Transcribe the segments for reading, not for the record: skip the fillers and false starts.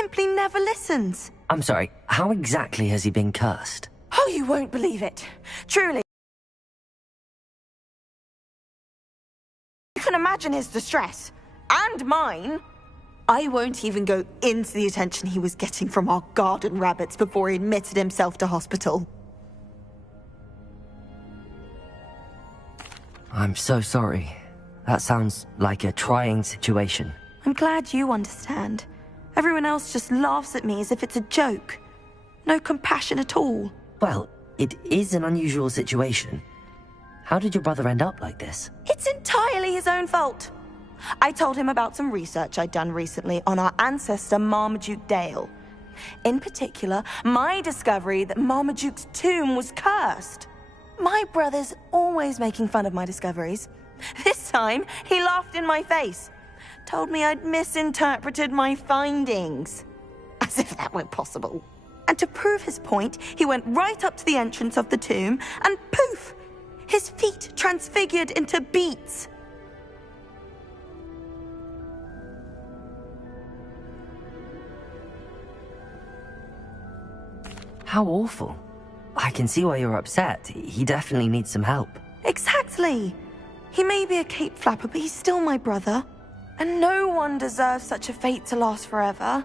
simply never listens. I'm sorry, how exactly has he been cursed? Oh, you won't believe it. Truly. You can imagine his distress. And mine. I won't even go into the attention he was getting from our garden rabbits before he admitted himself to hospital. I'm so sorry. That sounds like a trying situation. I'm glad you understand. Everyone else just laughs at me as if it's a joke. No compassion at all. Well, it is an unusual situation. How did your brother end up like this? It's entirely his own fault. I told him about some research I'd done recently on our ancestor Marmaduke Dale. In particular, my discovery that Marmaduke's tomb was cursed. My brother's always making fun of my discoveries. This time, he laughed in my face. Told me I'd misinterpreted my findings. As if that were possible. And to prove his point, he went right up to the entrance of the tomb and poof! His feet transfigured into beets. How awful. I can see why you're upset. He definitely needs some help. Exactly. He may be a cape flapper, but he's still my brother. And no one deserves such a fate to last forever,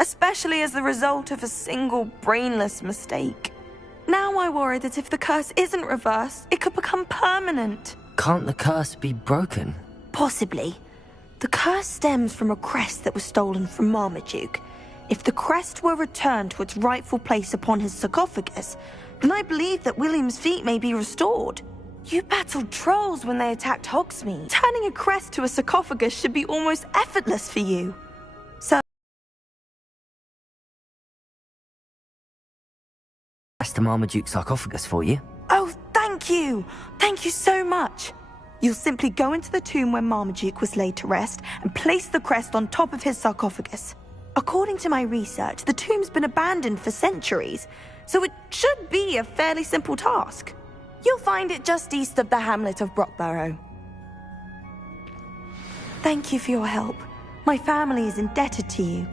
especially as the result of a single brainless mistake. Now I worry that if the curse isn't reversed, it could become permanent. Can't the curse be broken? Possibly. The curse stems from a crest that was stolen from Marmaduke. If the crest were returned to its rightful place upon his sarcophagus, then I believe that William's feet may be restored. You battled trolls when they attacked Hogsmeade. Turning a crest to a sarcophagus should be almost effortless for you. So... Rest the Marmaduke sarcophagus for you. Oh, thank you! Thank you so much! You'll simply go into the tomb where Marmaduke was laid to rest and place the crest on top of his sarcophagus. According to my research, the tomb's been abandoned for centuries, so it should be a fairly simple task. You'll find it just east of the hamlet of Brockborough. Thank you for your help. My family is indebted to you.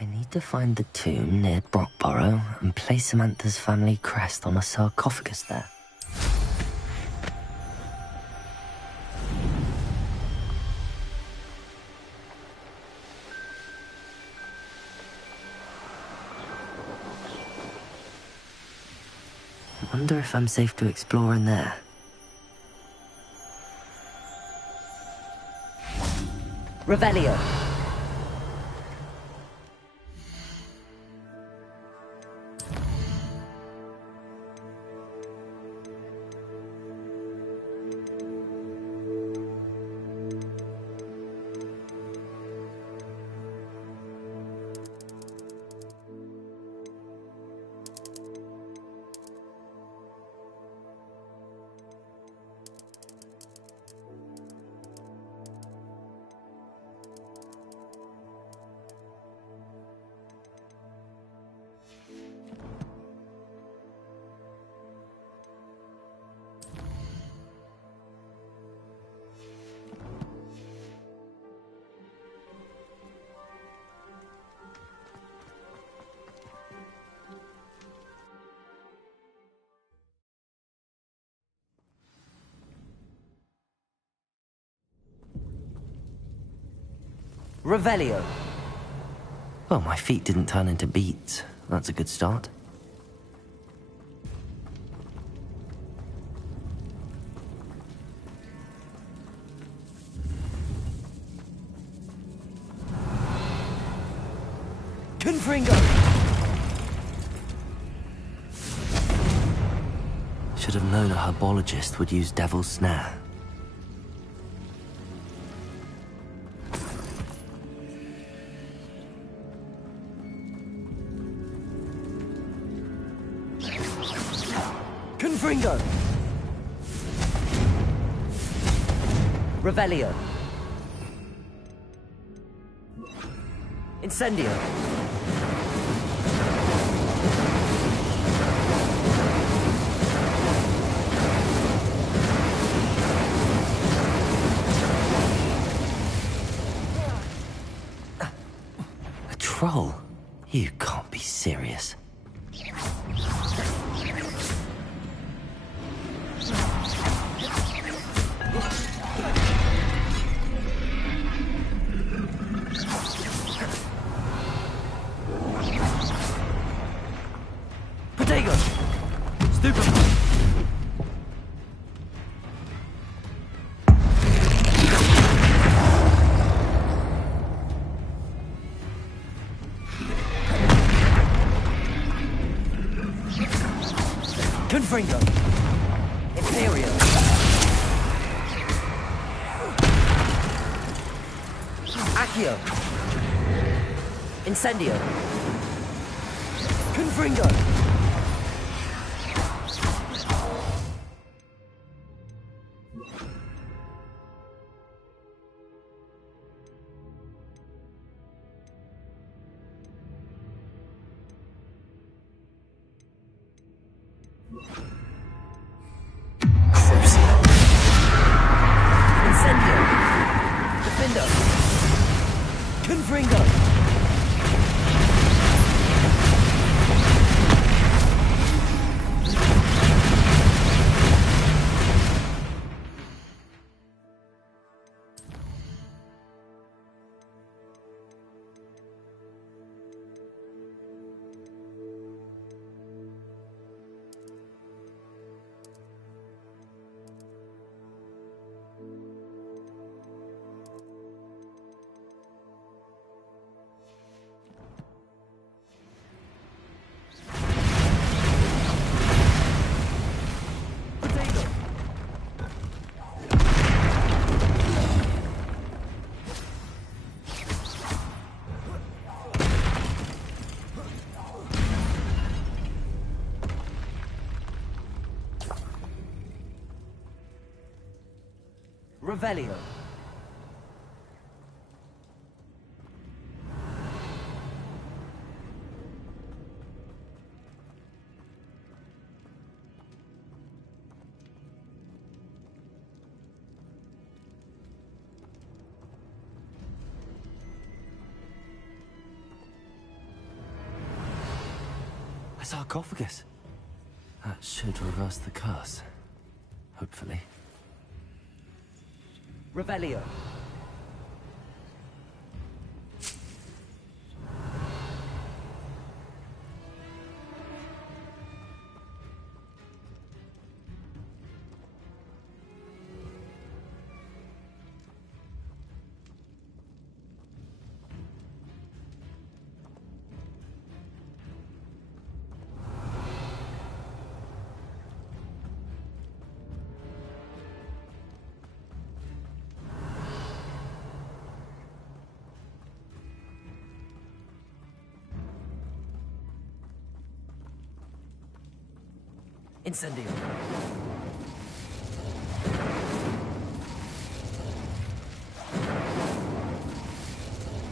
I need to find the tomb near Brockborough and place Samantha's family crest on a sarcophagus there. I wonder if I'm safe to explore in there. Revelio. Revelio. Well, my feet didn't turn into beets. That's a good start. Confringo! Should have known a herbologist would use Devil's Snare. Confringo! Revelio. Incendio. A troll? You can't be serious. Protego! Stupid! Confringo! Imperio! Accio! Incendio! Confringo! Incendio! Defendo! Confringo! Revelio. A sarcophagus. That should reverse the curse. Hopefully. Revelio. Incendio.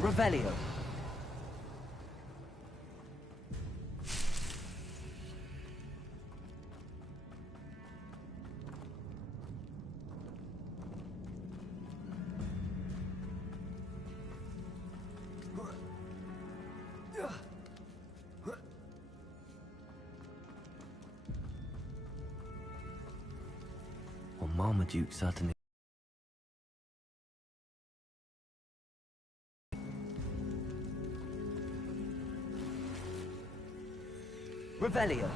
Revelio. Well, Marmaduke certainly... Revelio.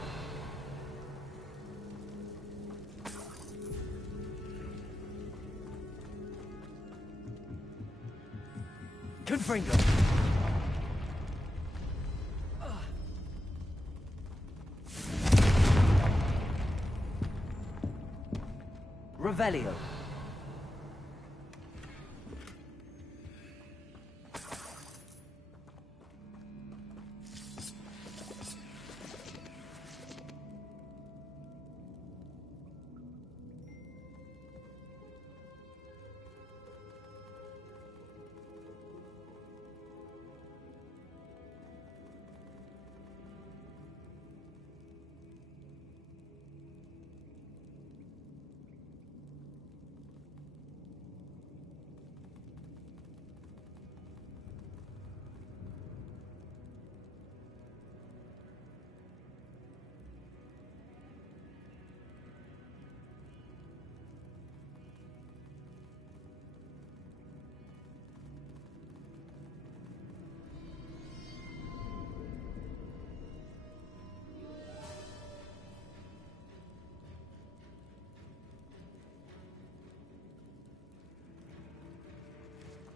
Confringo. Revelio.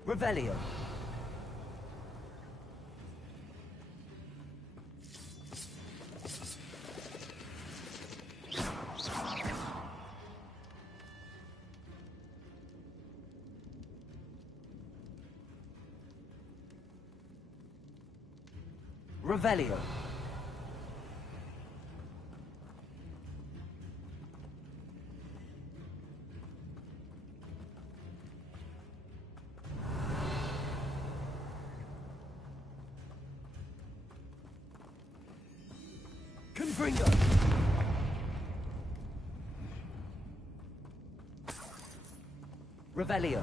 Revelio. Revelio. Confringo. Revelio.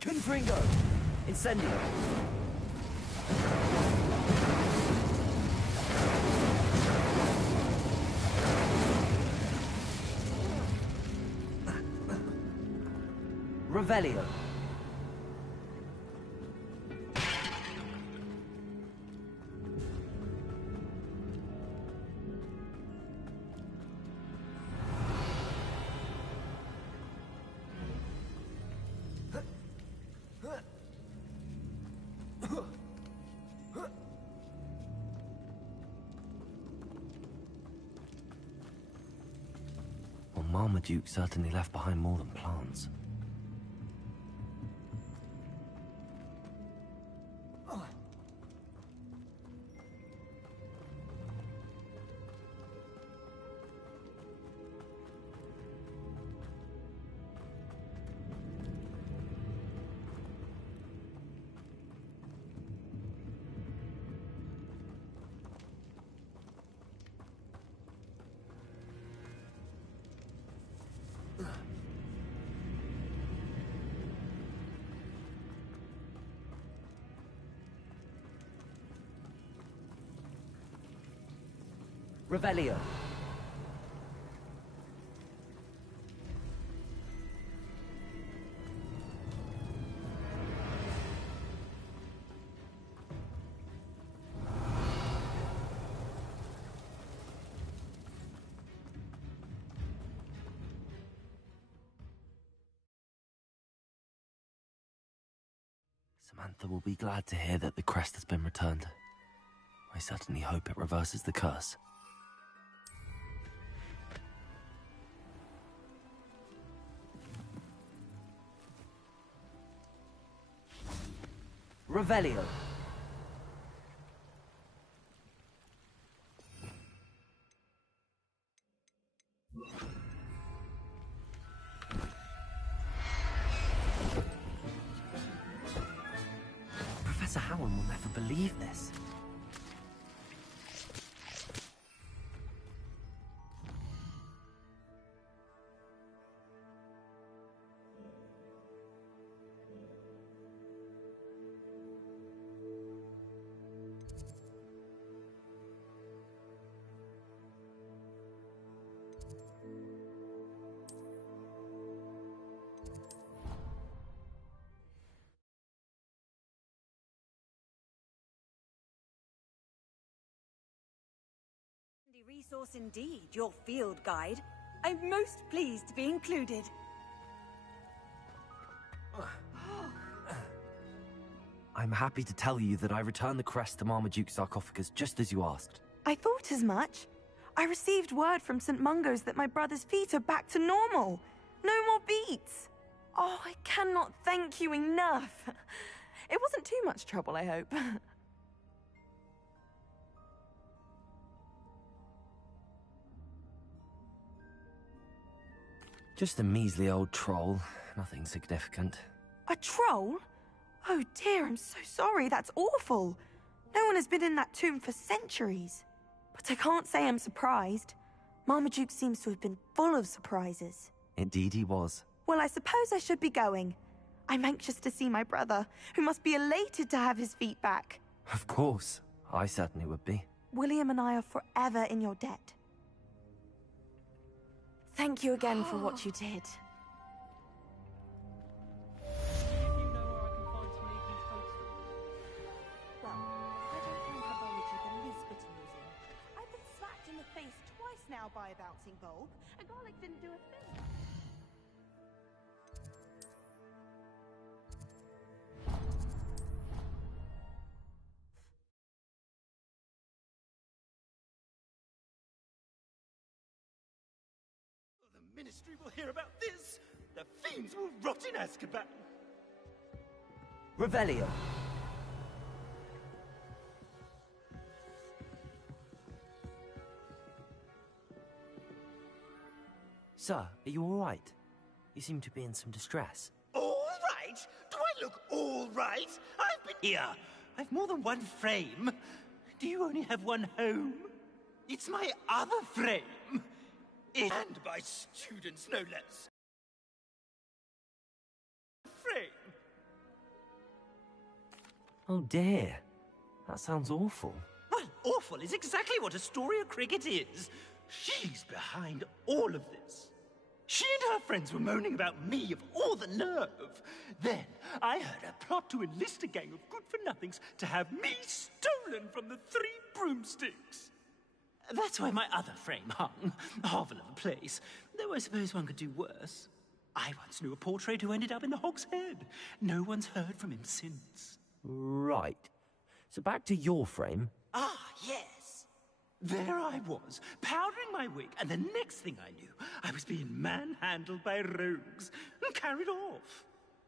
Confringo. Incendio. Revelio. Well, Marmaduke certainly left behind more than plants. Revelio. Samantha will be glad to hear that the crest has been returned. I certainly hope it reverses the curse. Revelio. Professor Howard will never believe this. resource indeed, your field guide. I'm most pleased to be included. I'm happy to tell you that I returned the crest to Marmaduke's sarcophagus just as you asked. I thought as much. I received word from St. Mungo's that my brother's feet are back to normal. No more beats. Oh, I cannot thank you enough. It wasn't too much trouble, I hope. Just a measly old troll. Nothing significant. A troll? Oh dear, I'm so sorry. That's awful. No one has been in that tomb for centuries. But I can't say I'm surprised. Marmaduke seems to have been full of surprises. Indeed he was. Well, I suppose I should be going. I'm anxious to see my brother, who must be elated to have his feet back. Of course. I certainly would be. William and I are forever in your debt. Thank you again for what you did. Well, I don't find herbology the least bit amusing. I've been slapped in the face twice now by a bouncing bulb, and garlic didn't do a thing. The Ministry will hear about this! The fiends will rot in Azkaban! Revelio. Sir, are you all right? You seem to be in some distress. All right? Do I look all right? I've been here! I've more than one frame. Do you only have one home? It's my other frame! And by students, no less. Frame. Oh dear. That sounds awful. Well, awful is exactly what Astoria Cricket is. She's behind all of this. She and her friends were moaning about me of all the nerve. Then I heard her plot to enlist a gang of good-for-nothings to have me stolen from the Three Broomsticks. That's why my other frame hung. A hovel of a place. Though I suppose one could do worse. I once knew a portrait who ended up in the Hog's Head. No one's heard from him since. Right. So back to your frame. Ah, yes. There I was, powdering my wig, and the next thing I knew, I was being manhandled by rogues and carried off.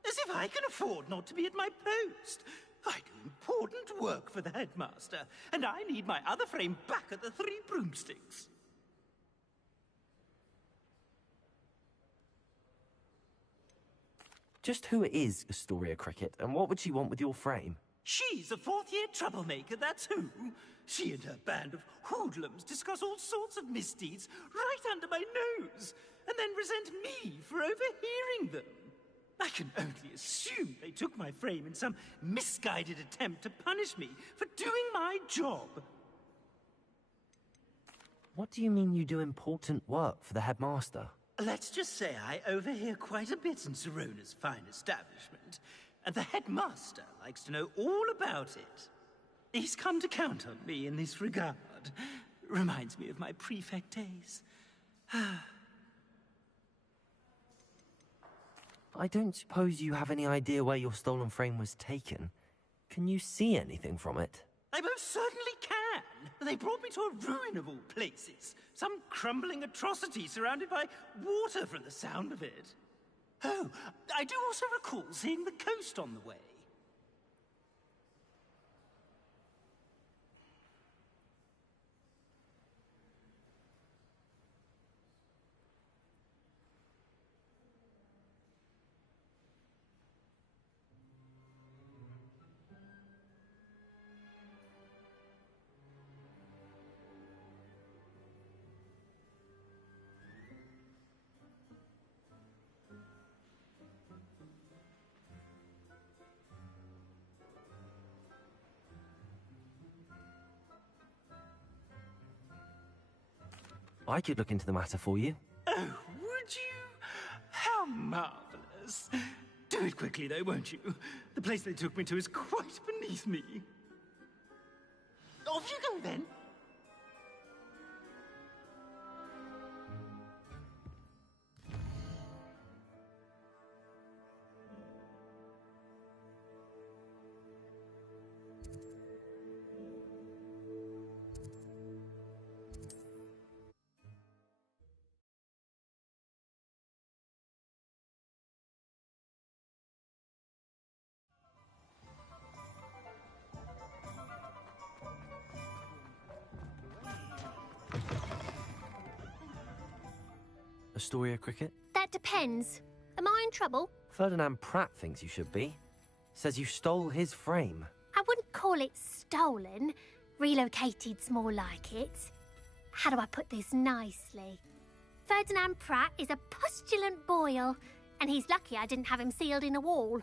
As if I can afford not to be at my post. I do important work for the headmaster, and I need my other frame back at the Three Broomsticks. Just who is Astoria Cricket, and what would she want with your frame? She's a fourth-year troublemaker, that's who. She and her band of hoodlums discuss all sorts of misdeeds right under my nose, and then resent me for overhearing them. I can only assume they took my frame in some misguided attempt to punish me for doing my job. What do you mean you do important work for the headmaster? Let's just say I overhear quite a bit in Serona's fine establishment, and the headmaster likes to know all about it. He's come to count on me in this regard. Reminds me of my prefect days. I don't suppose you have any idea where your stolen frame was taken. Can you see anything from it? I most certainly can. They brought me to a ruin of all places. Some crumbling atrocity surrounded by water from the sound of it. Oh, I do also recall seeing the coast on the way. I could look into the matter for you. Oh, would you? How marvelous. Do it quickly, though, won't you? The place they took me to is quite beneath me. Off you go, then. Astoria Cricket? That depends. Am I in trouble? Ferdinand Pratt thinks you should be. Says you stole his frame. I wouldn't call it stolen. Relocated's more like it. How do I put this nicely? Ferdinand Pratt is a postulant boil, and he's lucky I didn't have him sealed in a wall.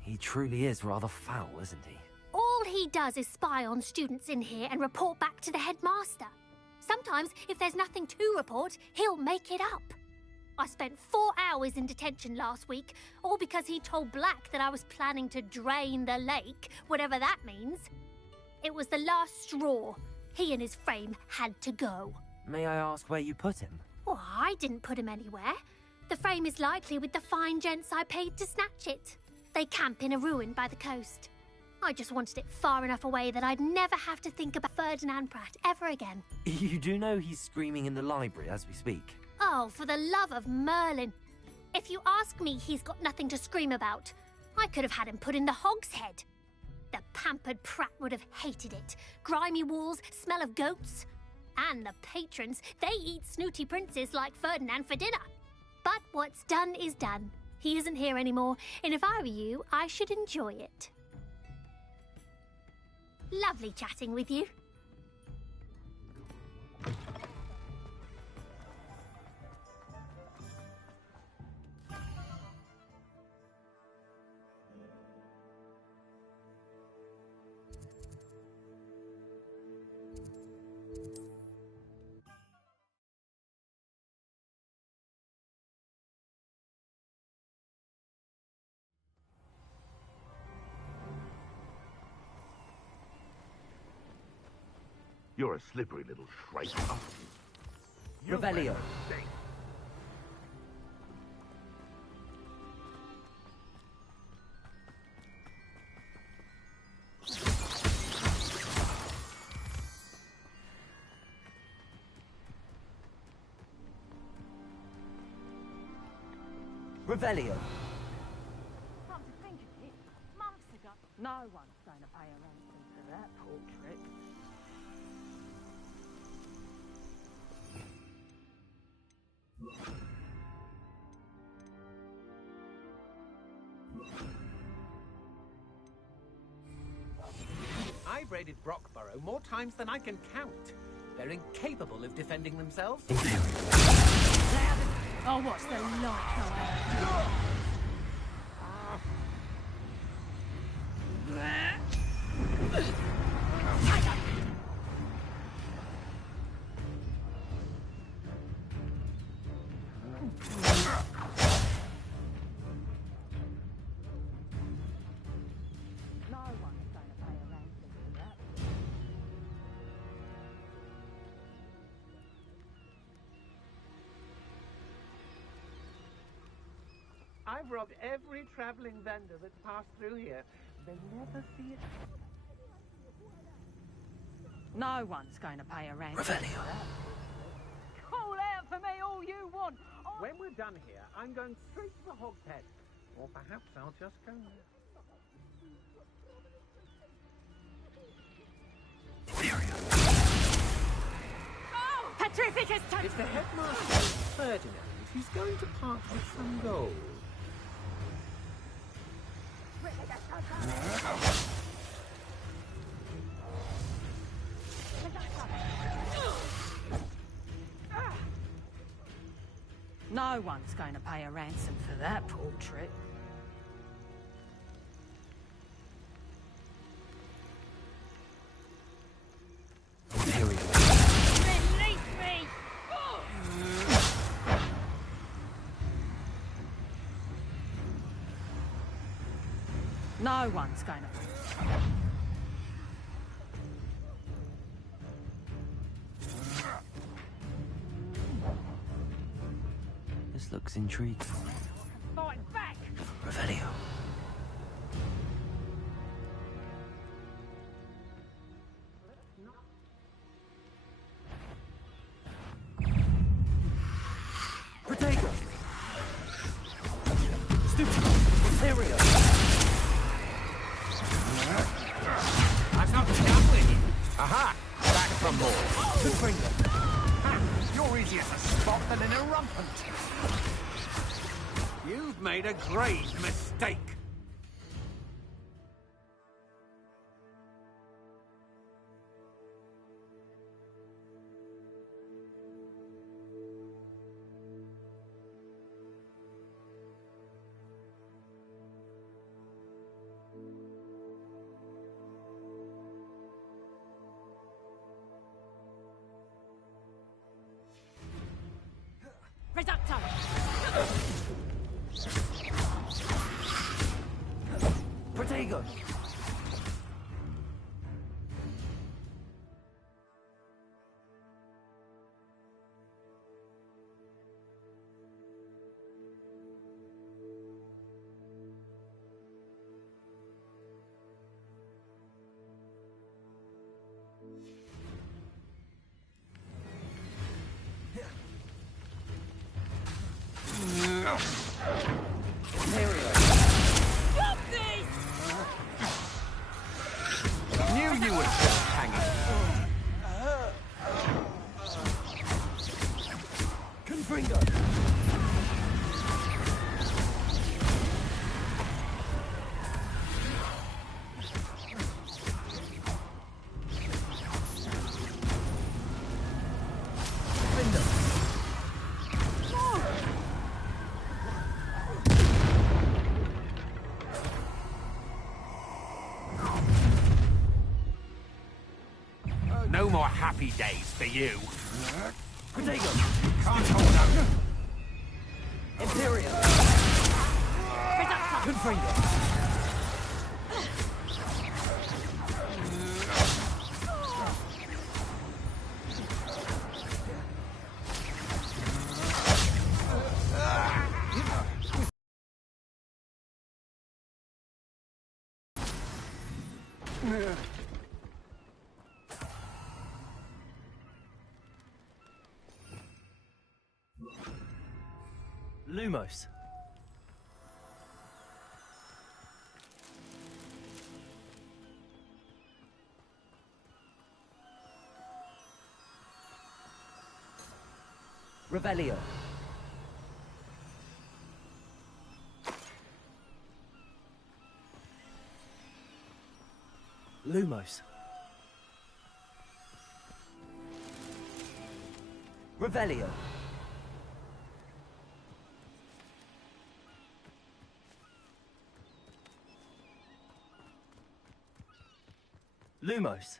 He truly is rather foul, isn't he? All he does is spy on students in here and report back to the headmaster. Sometimes, if there's nothing to report, he'll make it up. I spent 4 hours in detention last week, all because he told Black that I was planning to drain the lake, whatever that means. It was the last straw. He and his frame had to go. May I ask where you put him? Well, I didn't put him anywhere. The frame is likely with the fine gents I paid to snatch it. They camp in a ruin by the coast. I just wanted it far enough away that I'd never have to think about Ferdinand Pratt ever again. You do know he's screaming in the library as we speak. Oh, for the love of Merlin. If you ask me, he's got nothing to scream about. I could have had him put in the hogshead. The pampered Pratt would have hated it. Grimy walls, smell of goats. And the patrons, they eat snooty princes like Ferdinand for dinner. But what's done is done. He isn't here anymore, and if I were you, I should enjoy it. Lovely chatting with you. You're a slippery little shrike. Revelio. Revelio. Come to think of it, months ago, no one's going to pay a ransom for that portrait. I've raided Brockborough more times than I can count. They're incapable of defending themselves. Oh, what's the like? I've robbed every travelling vendor that's passed through here. They never see it. No one's going to pay a ransom. Revelio. Call out for me all you want. When we're done here, I'm going straight to the Hogshead. Or perhaps I'll just go there. Oh, Petrificus! If the headmaster is Ferdinand, he's going to part with some gold. No one's going to pay a ransom for that portrait. Release me! No one's going to. This looks intriguing. Fight back! Revelio. Protego. Stupid. Ontario. That's not the with you. Aha! Back from more. Good finger. You're easier to spot than an irrumpent. You've made a grave mistake. Reducto! Protego! Stop this! Knew you were just hanging. Confringo! No more happy days for you. Protego! Can't hold out. Imperial! Confringo! Lumos. Revelio! Lumos. Revelio! Lumos.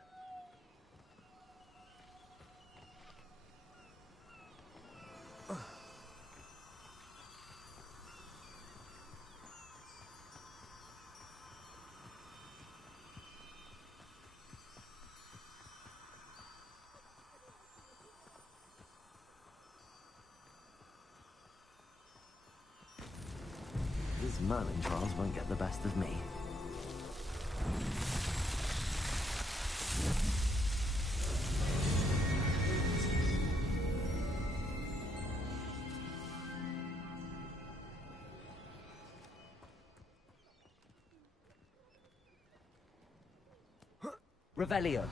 These Merlin trials won't get the best of me. Revelio!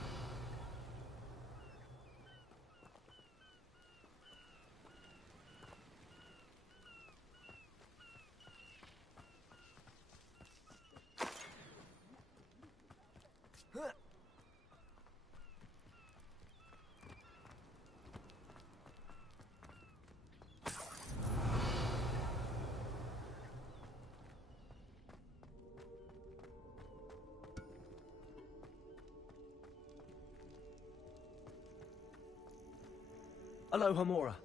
Aloha Mora.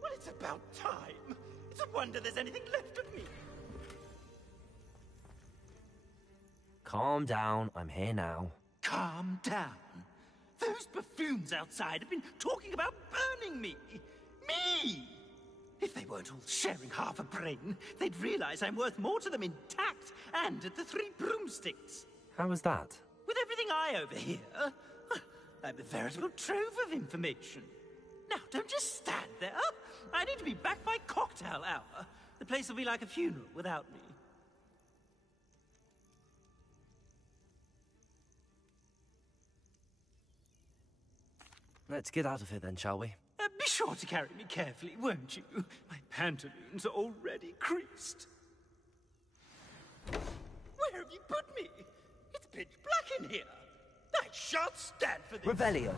Well, it's about time. It's a wonder there's anything left of me. Calm down, I'm here now. Calm down. Those buffoons outside have been talking about burning me. Me! If they weren't all sharing half a brain, they'd realize I'm worth more to them intact and at the Three Broomsticks. How was that? With everything I overhear, I'm a veritable trove of information. Now, don't just stand there. I need to be back by cocktail hour. The place will be like a funeral without me. Let's get out of here then, shall we? Be sure to carry me carefully, won't you? My pantaloons are already creased. Where have you put me? It's pitch black in here. I shan't stand for this. Revelio.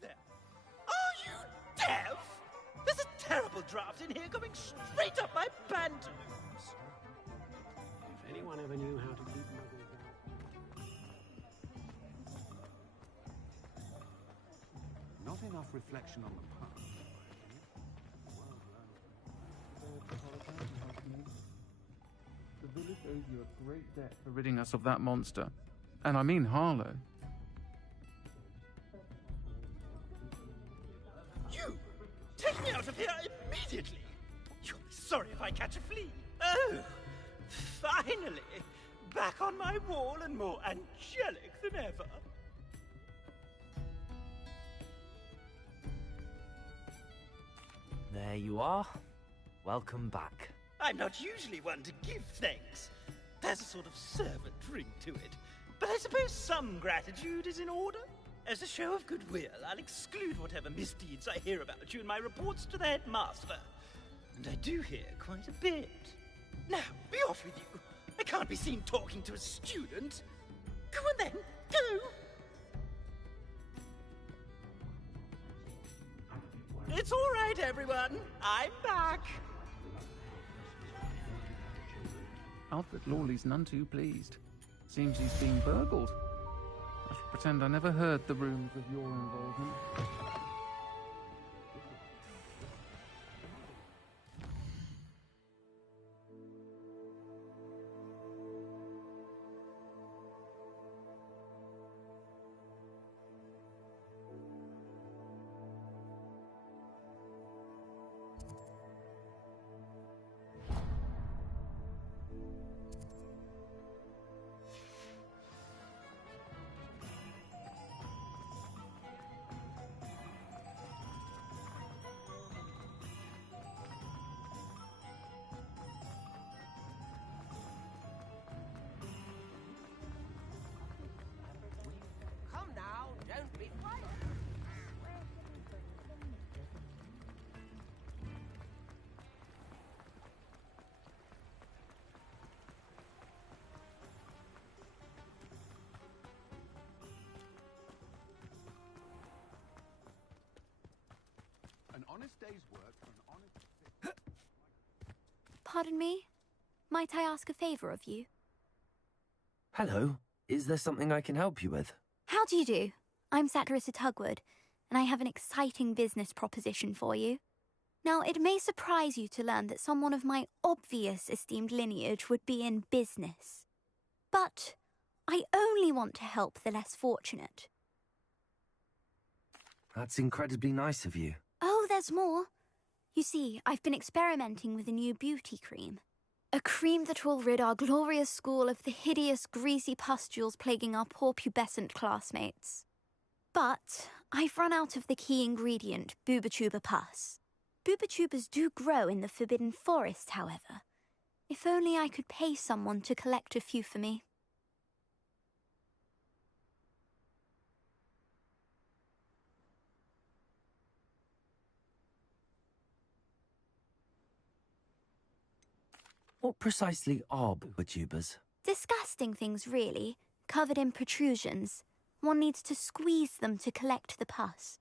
There. Are you deaf? There's a terrible draft in here coming straight up my pantaloons. If anyone ever knew how to keep muggles out. Not enough reflection on the past. The village owes you a great debt for ridding us of that monster. And I mean Harlow. You! Take me out of here immediately! You'll be sorry if I catch a flea. Oh! Finally! Back on my wall and more angelic than ever. There you are. Welcome back. I'm not usually one to give thanks. There's a sort of servant ring to it. But I suppose some gratitude is in order. As a show of goodwill, I'll exclude whatever misdeeds I hear about you in my reports to the headmaster. And I do hear quite a bit. Now, be off with you. I can't be seen talking to a student. Go on then, go! It's all right, everyone. I'm back. Alfred Lawley's none too pleased. Seems he's been burgled. I shall pretend I never heard the rumours of your involvement. An honest day's work for an honest... Pardon me? Might I ask a favour of you? Hello. Is there something I can help you with? How do you do? I'm Satirissa Tugwood, and I have an exciting business proposition for you. Now, it may surprise you to learn that someone of my obvious esteemed lineage would be in business. But I only want to help the less fortunate. That's incredibly nice of you. Oh, there's more. You see, I've been experimenting with a new beauty cream. A cream that will rid our glorious school of the hideous, greasy pustules plaguing our poor pubescent classmates. But I've run out of the key ingredient, Booba-Tuba pus. Booba-Tubas do grow in the Forbidden Forest, however. If only I could pay someone to collect a few for me. What precisely are booba-tubers? Disgusting things, really, covered in protrusions. One needs to squeeze them to collect the pus.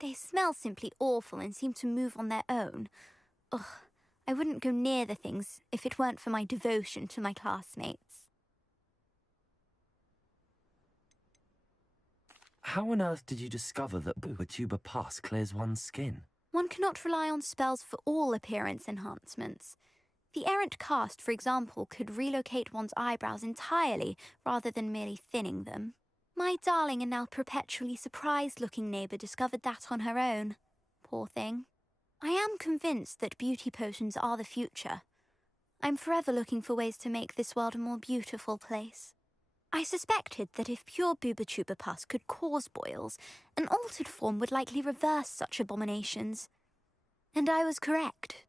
They smell simply awful and seem to move on their own. Ugh, I wouldn't go near the things if it weren't for my devotion to my classmates. How on earth did you discover that booba-tuber pus clears one's skin? One cannot rely on spells for all appearance enhancements. The errant cast, for example, could relocate one's eyebrows entirely rather than merely thinning them. My darling and now perpetually surprised-looking neighbour discovered that on her own. Poor thing. I am convinced that beauty potions are the future. I'm forever looking for ways to make this world a more beautiful place. I suspected that if pure booba-tuber pus could cause boils, an altered form would likely reverse such abominations. And I was correct.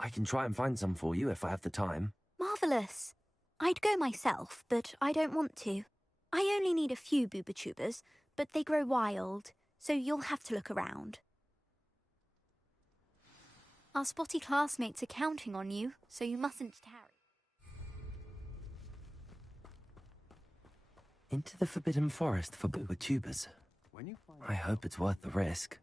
I can try and find some for you if I have the time. Marvellous. I'd go myself, but I don't want to. I only need a few booba-tubers, but they grow wild, so you'll have to look around. Our spotty classmates are counting on you, so you mustn't tarry. Into the Forbidden Forest for booba-tubers. I hope it's worth the risk.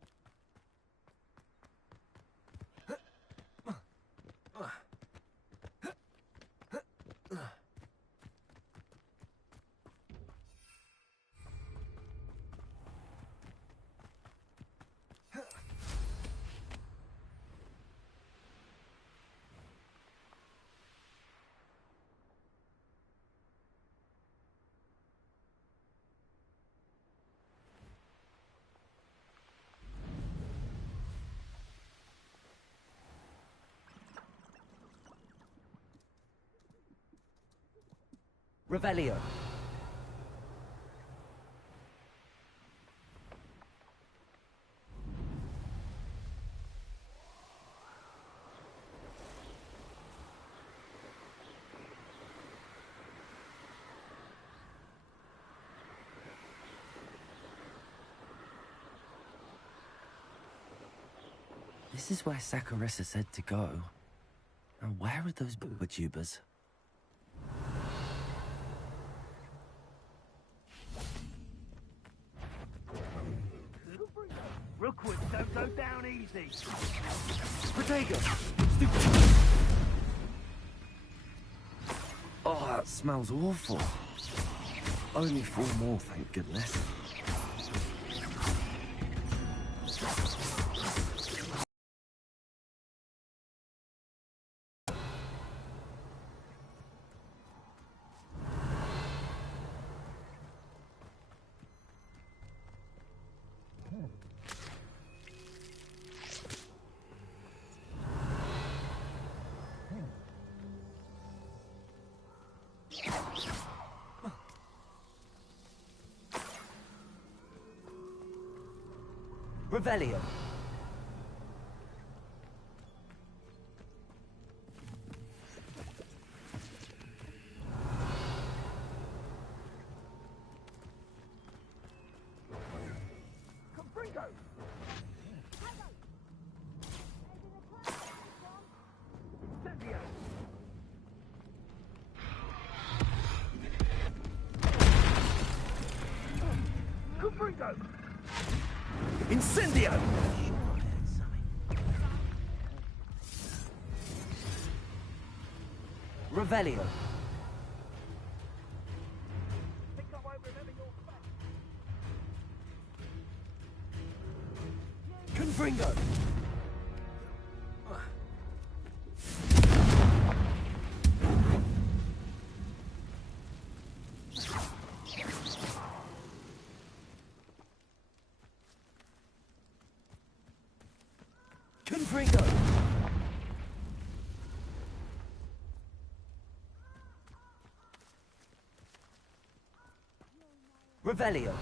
Revelio. This is where Saccharissa said to go. Now where are those booba-tubers? Rookwood, don't go down easy. Protego! Oh, that smells awful. Only 4 more, thank goodness. Revelio. Incendio! Revelio. Confringo! Confringo! Revelio.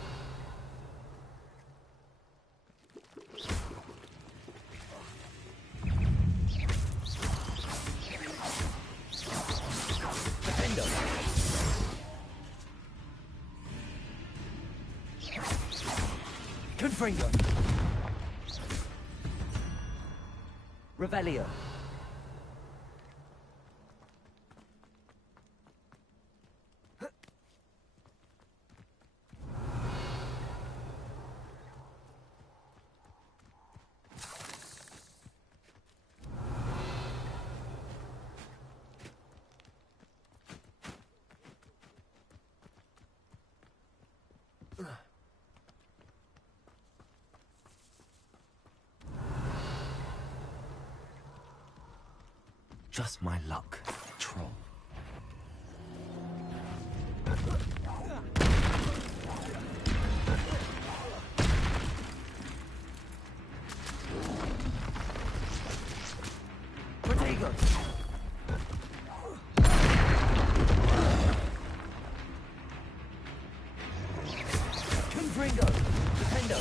Defendo. Confringo! Revelio. Just my luck, troll. Protego! Confringo! Defendo!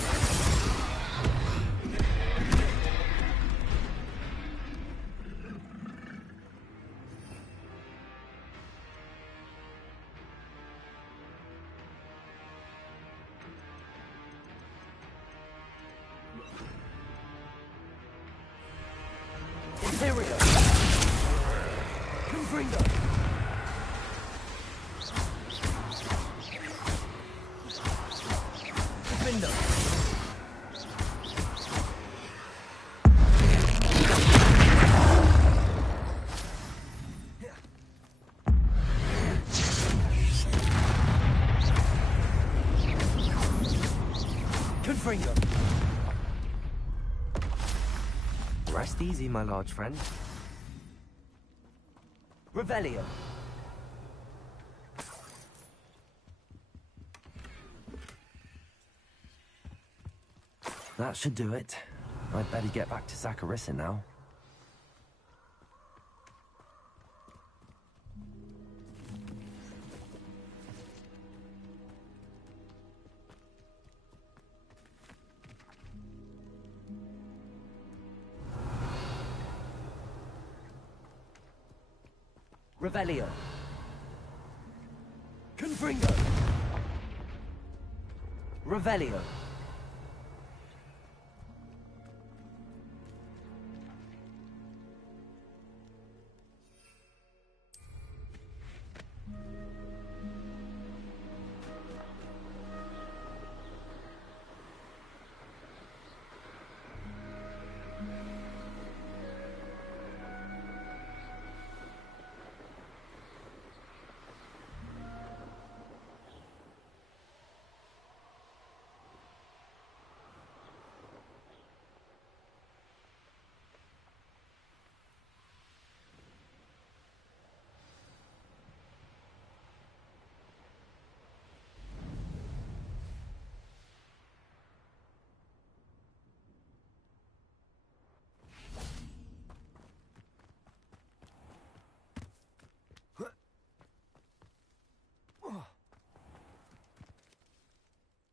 Imperio! Confringo! Defendo! Confringo! Rest easy, my large friend. Revelio! That should do it. I'd better get back to Saccharissa now. Revelio! Confringo! Revelio!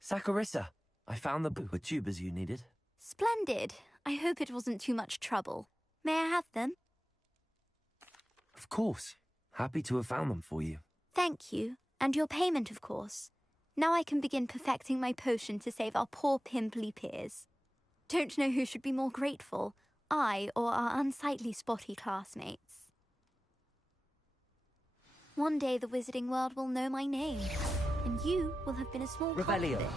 Saccharissa, I found the booper tubers you needed. Splendid. I hope it wasn't too much trouble. May I have them? Of course. Happy to have found them for you. Thank you. And your payment, of course. Now I can begin perfecting my potion to save our poor pimply peers. Don't know who should be more grateful, I or our unsightly spotty classmates. One day the wizarding world will know my name, and you will have been a small part of Revelio! it.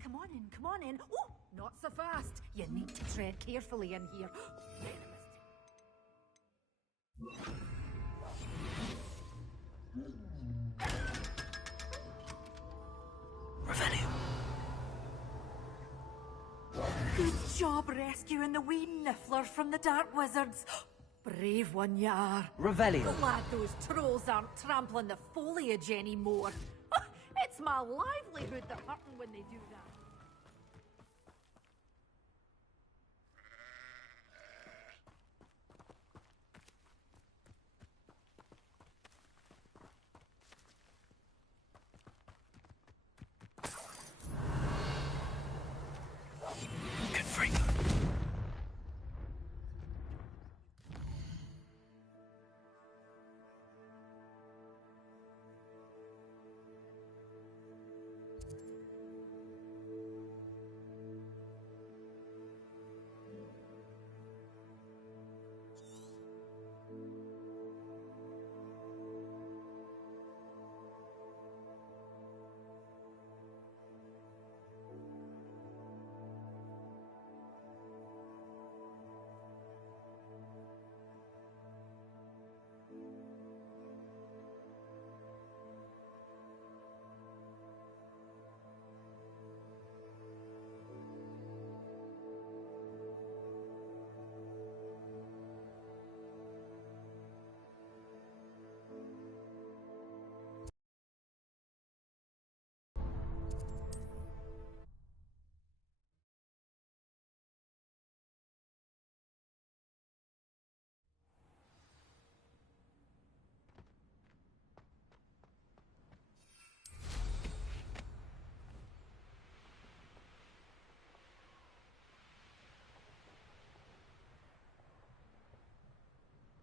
Come on in, come on in. Oh, not so fast. You need to tread carefully in here. Revelio. Good job rescuing the wee niffler from the Dark Wizards. Brave one you are. Revelio! Glad those trolls aren't trampling the foliage anymore. It's my livelihood they're hurting when they do that.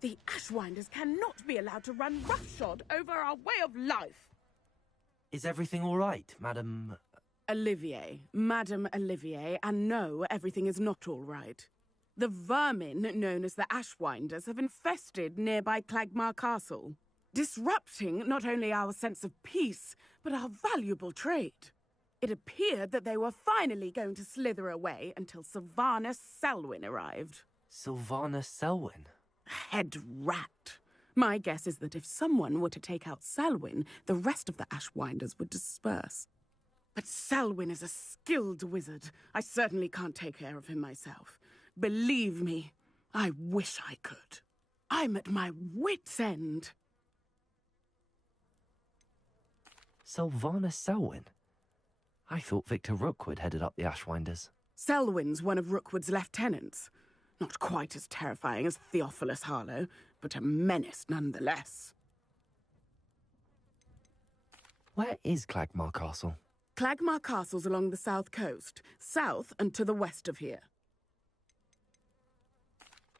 The Ashwinders cannot be allowed to run roughshod over our way of life. Is everything all right, Madam... Olivier, Madame Olivier, and no, everything is not all right. The vermin known as the Ashwinders have infested nearby Clagmar Castle, disrupting not only our sense of peace, but our valuable trade. It appeared that they were finally going to slither away until Sylvanus Selwyn arrived. Sylvanus Selwyn? Head rat. My guess is that if someone were to take out Selwyn, the rest of the Ashwinders would disperse. But Selwyn is a skilled wizard. I certainly can't take care of him myself. Believe me, I wish I could. I'm at my wit's end. Sylvanus Selwyn? I thought Victor Rookwood headed up the Ashwinders. Selwyn's one of Rookwood's lieutenants. Not quite as terrifying as Theophilus Harlow, but a menace nonetheless. Where is Clagmar Castle? Clagmar Castle's along the south coast, south and to the west of here.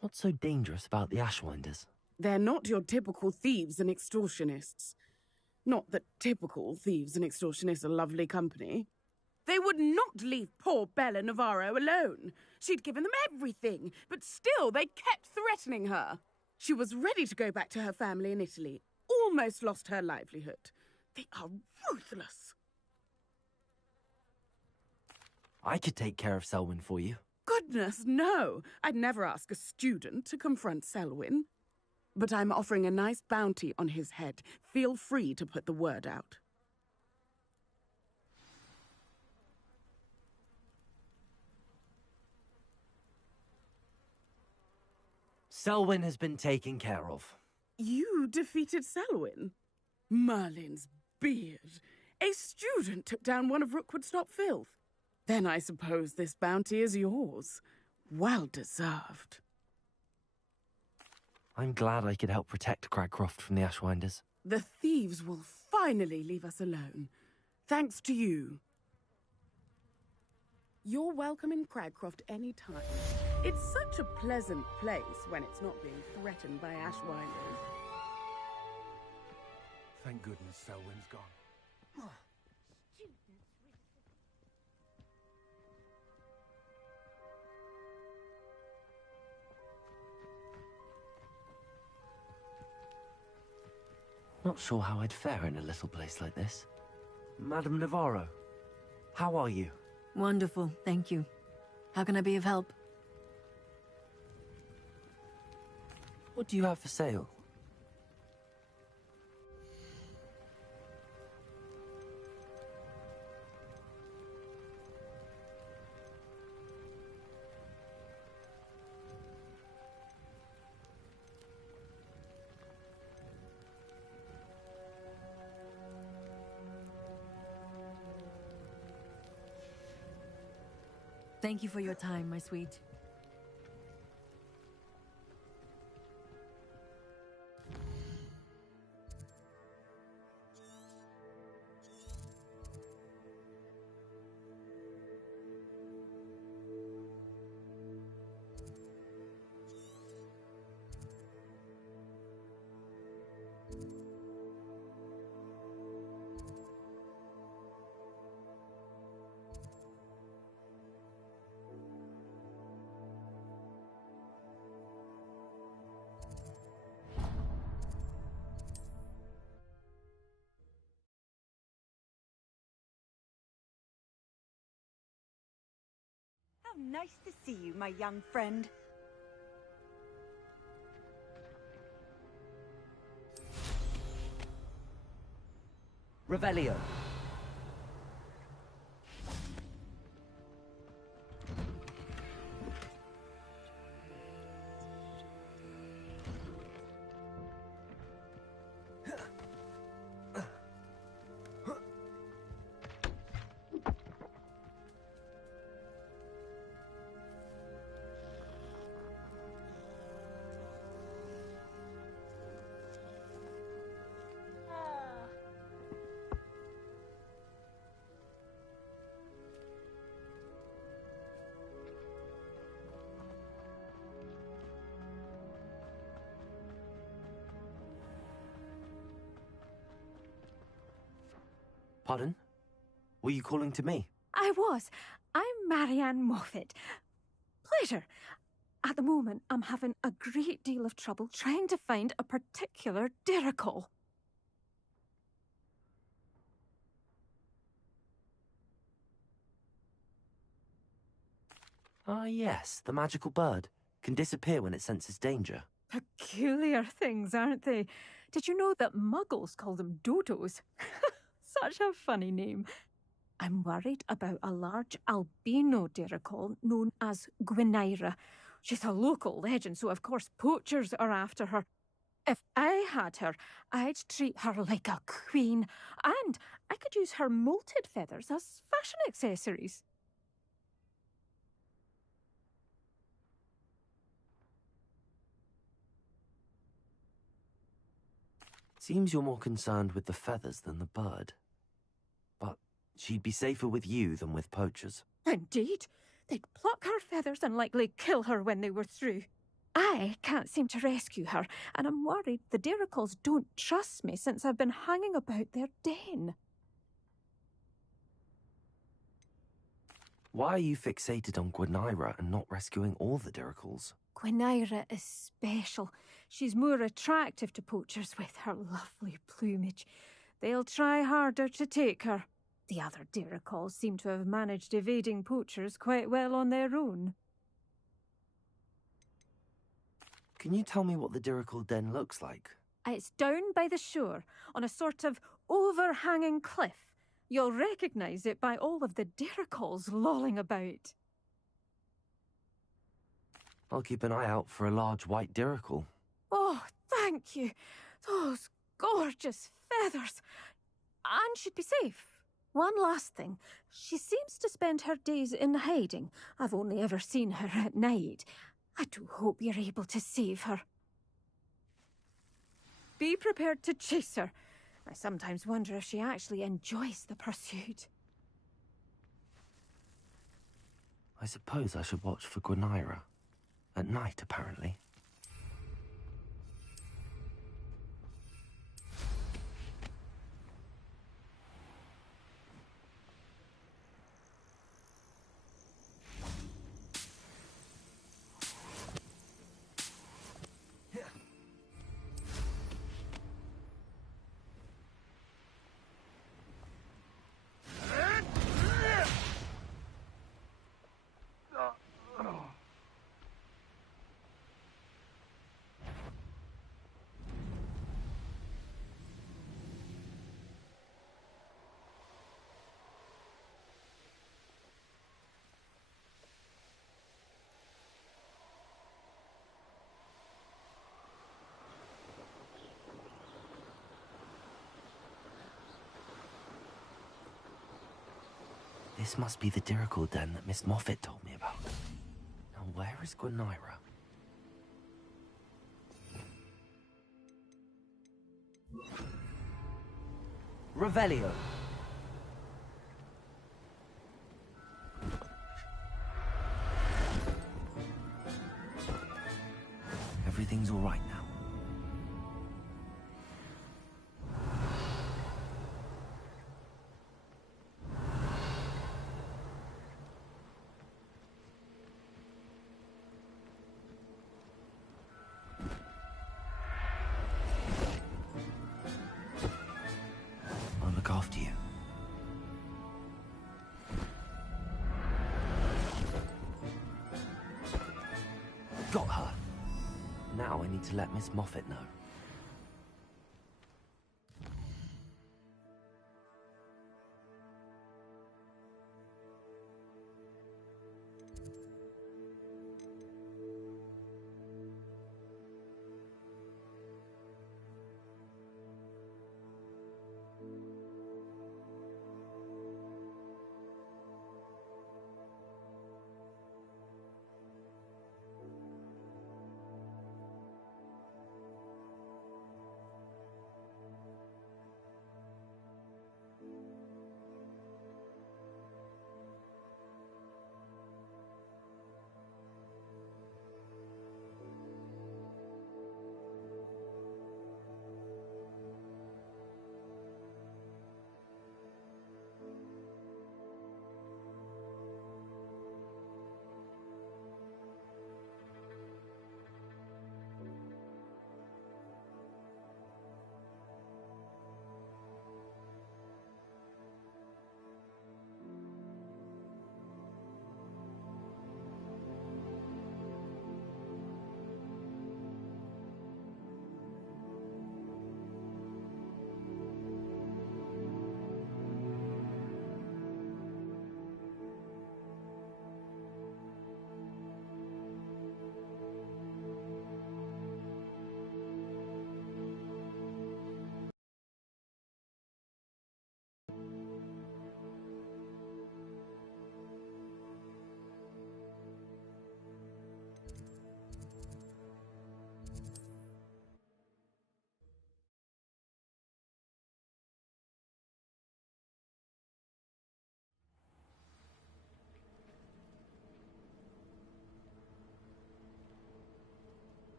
What's so dangerous about the Ashwinders? They're not your typical thieves and extortionists. Not that typical thieves and extortionists are lovely company. They would not leave poor Bella Navarro alone. She'd given them everything, but still they kept threatening her. She was ready to go back to her family in Italy, almost lost her livelihood. They are ruthless. I could take care of Selwyn for you. Goodness, no. I'd never ask a student to confront Selwyn. But I'm offering a nice bounty on his head. Feel free to put the word out. Selwyn has been taken care of. You defeated Selwyn? Merlin's beard. A student took down one of Rookwood's top filth. Then I suppose this bounty is yours. Well deserved. I'm glad I could help protect Cragcroft from the Ashwinders. The thieves will finally leave us alone. Thanks to you. You're welcome in Cragcroft any time. It's such a pleasant place when it's not being threatened by Ashwinders. Thank goodness Selwyn's gone. Not sure how I'd fare in a little place like this. Madame Navarro, how are you? Wonderful, thank you. How can I be of help? What do you have for sale? Thank you for your time, my sweet. How nice to see you, my young friend. Revelio. Pardon? Were you calling to me? I was. I'm Marianne Moffat. Pleasure. At the moment, I'm having a great deal of trouble trying to find a particular diricle. Ah, yes, the magical bird. Can disappear when it senses danger. Peculiar things, aren't they? Did you know that muggles call them dodos? Such a funny name. I'm worried about a large albino diricle known as Gwynaira. She's a local legend, so of course poachers are after her. If I had her, I'd treat her like a queen, and I could use her molted feathers as fashion accessories. Seems you're more concerned with the feathers than the bird. But she'd be safer with you than with poachers. Indeed. They'd pluck her feathers and likely kill her when they were through. I can't seem to rescue her, and I'm worried the diricles don't trust me since I've been hanging about their den. Why are you fixated on Gwynaira and not rescuing all the diricles? Gwynaira is special. She's more attractive to poachers with her lovely plumage. They'll try harder to take her. The other diricles seem to have managed evading poachers quite well on their own. Can you tell me what the diricle den looks like? It's down by the shore, on a sort of overhanging cliff. You'll recognise it by all of the diricles lolling about. I'll keep an eye out for a large white diricle. Oh, thank you. Those gorgeous feathers. And she'd be safe. One last thing. She seems to spend her days in hiding. I've only ever seen her at night. I do hope you're able to save her. Be prepared to chase her. I sometimes wonder if she actually enjoys the pursuit. I suppose I should watch for Gwynaira. At night, apparently. This must be the diricle den that Miss Moffat told me about. Now, where is Gwynaira? Revelio. Everything's all right now. I'll look after you. Got her. Now I need to let Miss Moffat know.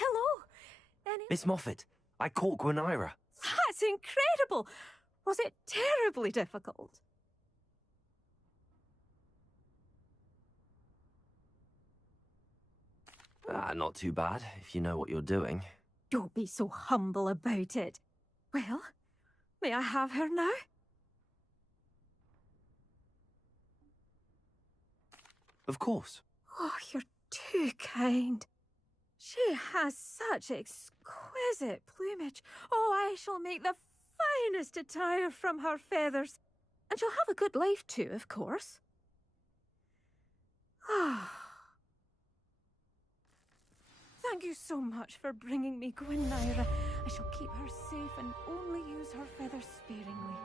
hello. Miss Moffat, I caught Gwenira. That's incredible. Was it terribly difficult? Not too bad, if you know what you're doing. Don't be so humble about it. Well, may I have her now? Of course. Oh, you're too kind. She has such exquisite plumage. Oh, I shall make the finest attire from her feathers. And she'll have a good life too, of course. Ah. Thank you so much for bringing me Gwenira. I shall keep her safe and only use her feathers sparingly.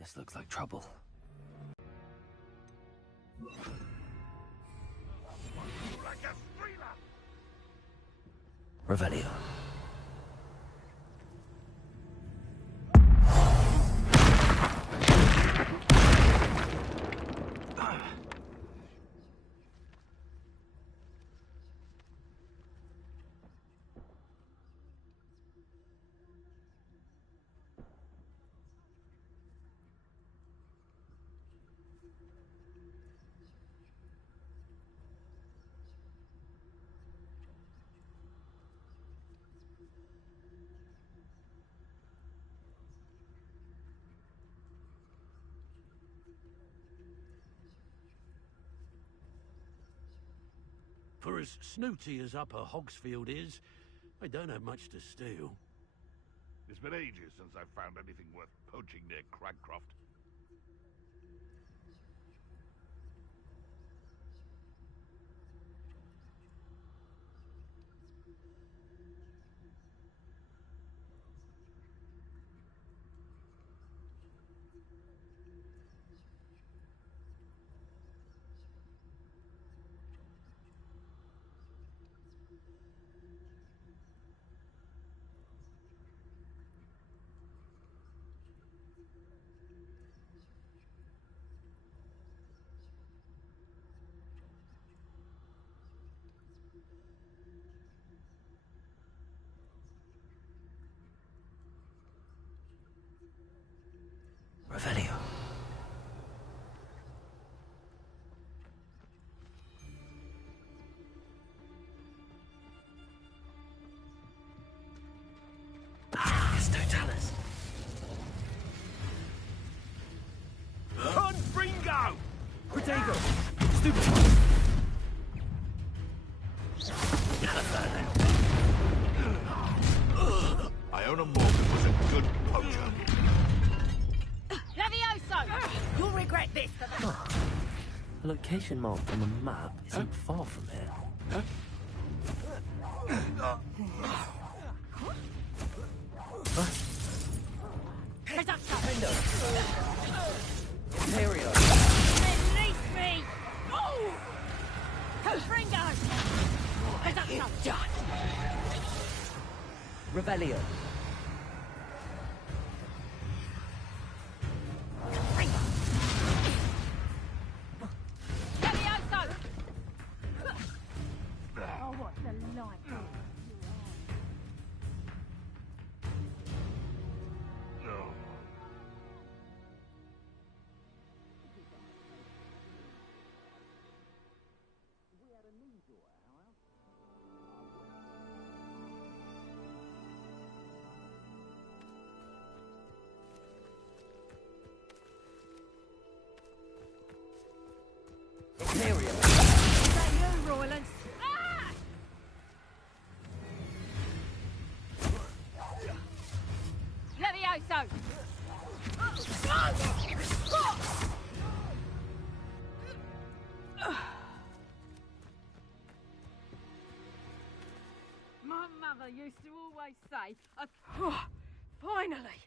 This looks like trouble. Revelio. For as snooty as Upper Hogsfield is, I don't have much to steal. It's been ages since I've found anything worth poaching near Cragcroft. Revelio. Totalis. Confringo! Protego! Stupid! Iona Morgan was a good poacher. Levioso! You'll regret this. A location mark on the map isn't far from here. Imperial. Release me! Oh! Confringo! You done! Revelio. Levioso! Oh, what the light! Imperial. Is that you, Royland? Ah! mother used to always say. Finally!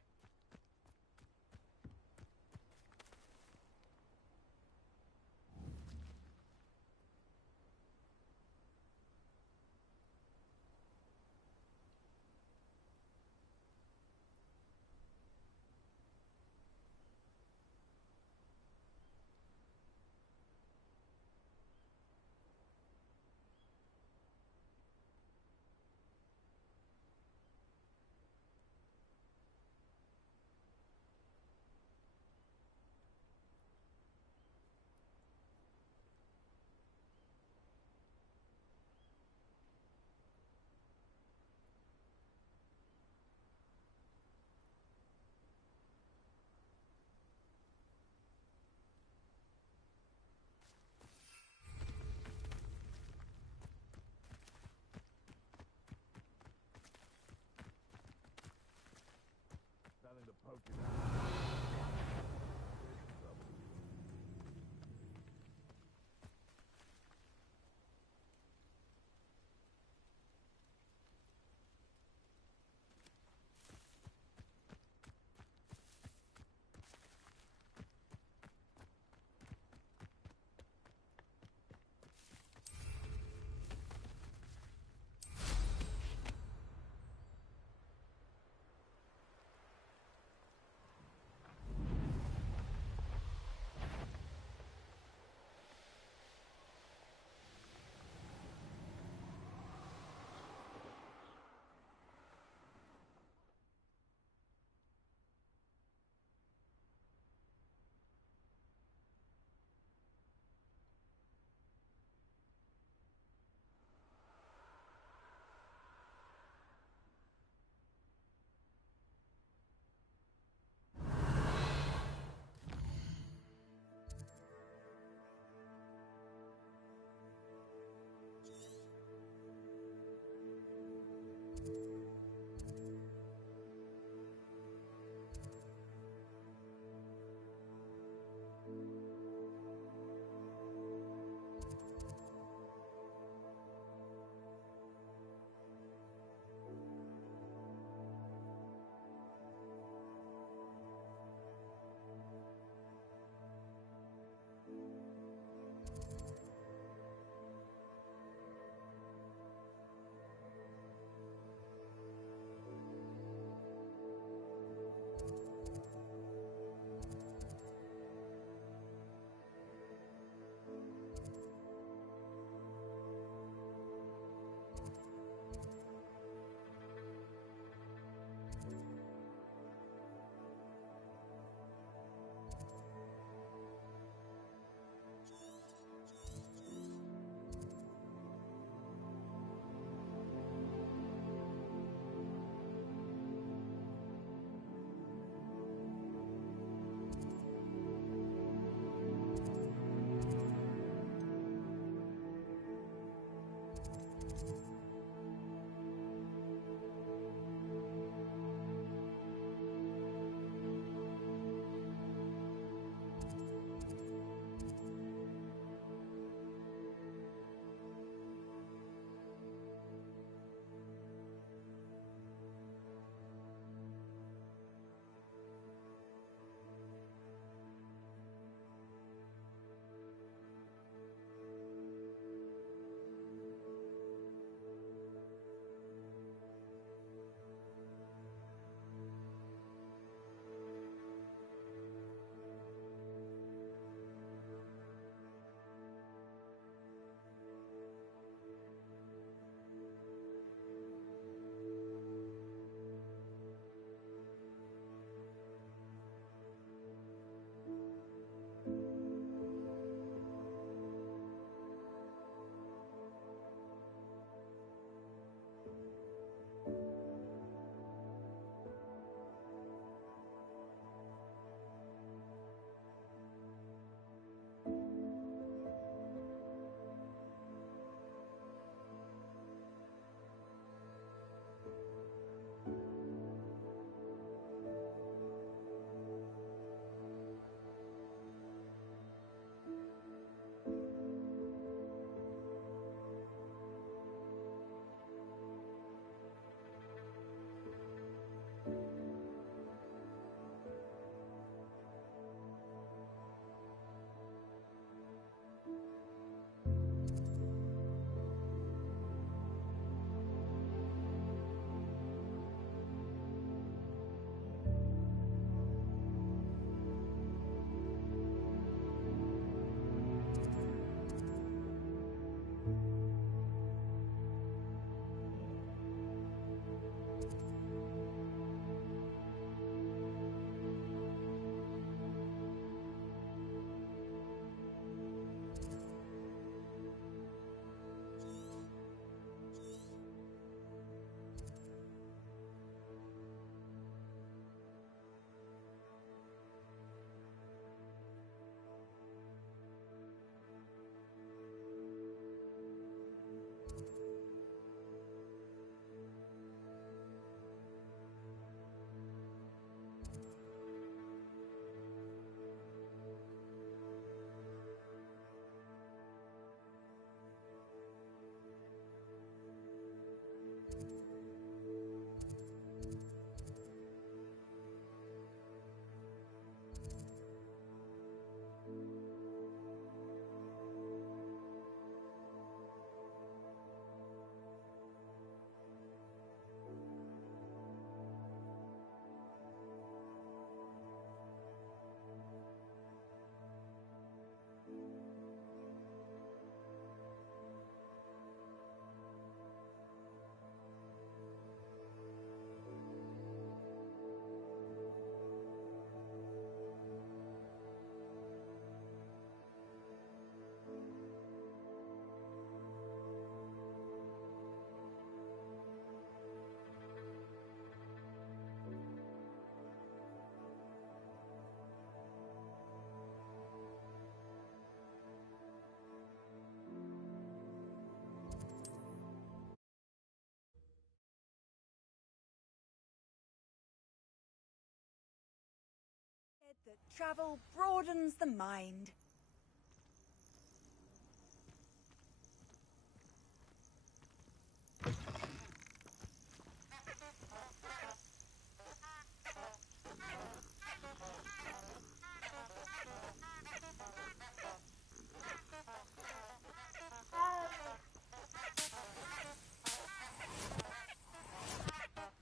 That travel broadens the mind.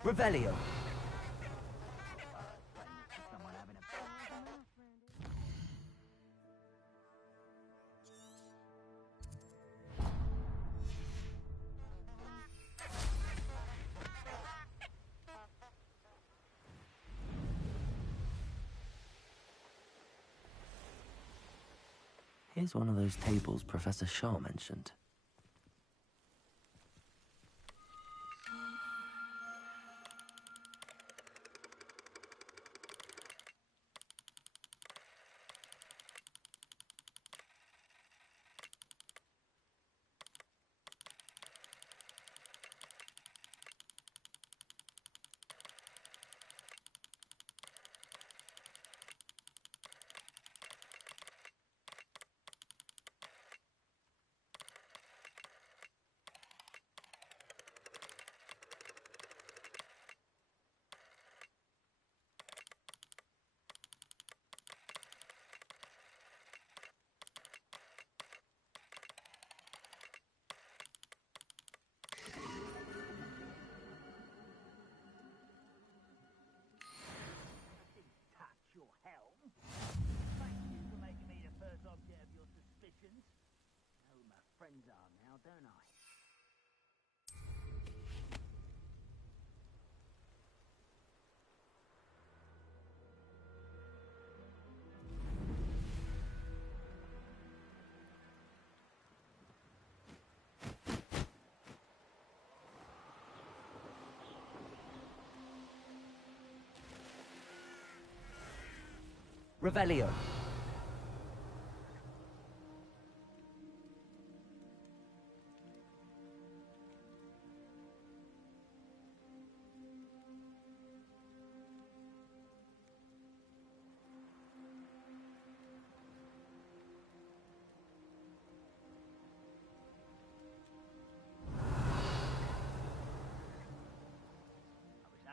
Revelio. Here's one of those tables Professor Shaw mentioned. Your helm. Thank you for making me the first object of your suspicions. I know who my friends are now, don't I? Revelio.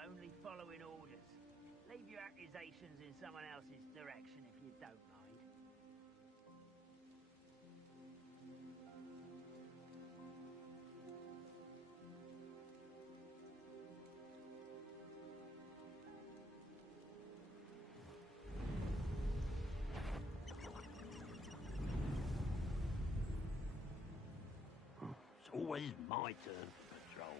Only following orders. Leave your accusations in someone else's direction if you don't mind. It's always my turn for patrol.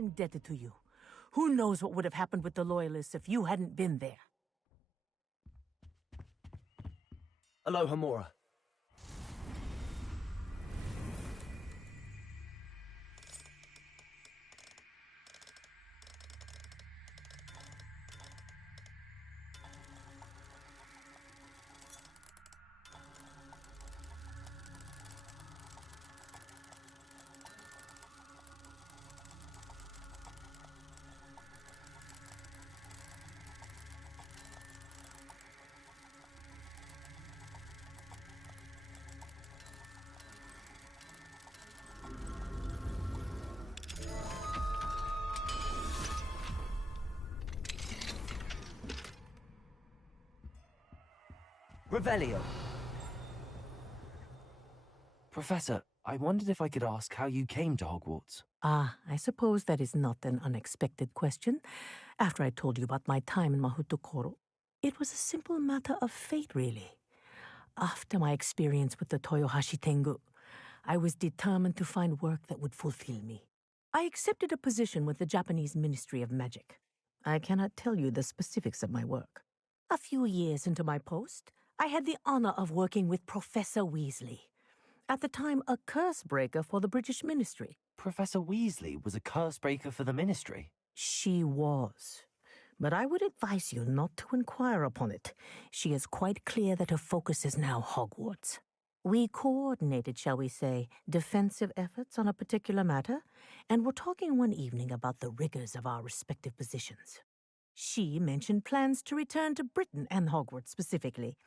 indebted to you. Who knows what would have happened with the Loyalists if you hadn't been there? Aloha, Mora. Revelio. Professor, I wondered if I could ask how you came to Hogwarts. Ah, I suppose that is not an unexpected question. After I told you about my time in Mahutukoro, it was a simple matter of fate, really. After my experience with the Toyohashi Tengu, I was determined to find work that would fulfill me. I accepted a position with the Japanese Ministry of Magic. I cannot tell you the specifics of my work. A few years into my post, I had the honor of working with Professor Weasley, at the time a curse breaker for the British Ministry. Professor Weasley was a curse breaker for the Ministry? She was. But I would advise you not to inquire upon it. She is quite clear that her focus is now Hogwarts. We coordinated, shall we say, defensive efforts on a particular matter, and were talking one evening about the rigors of our respective positions. She mentioned plans to return to Britain and Hogwarts specifically.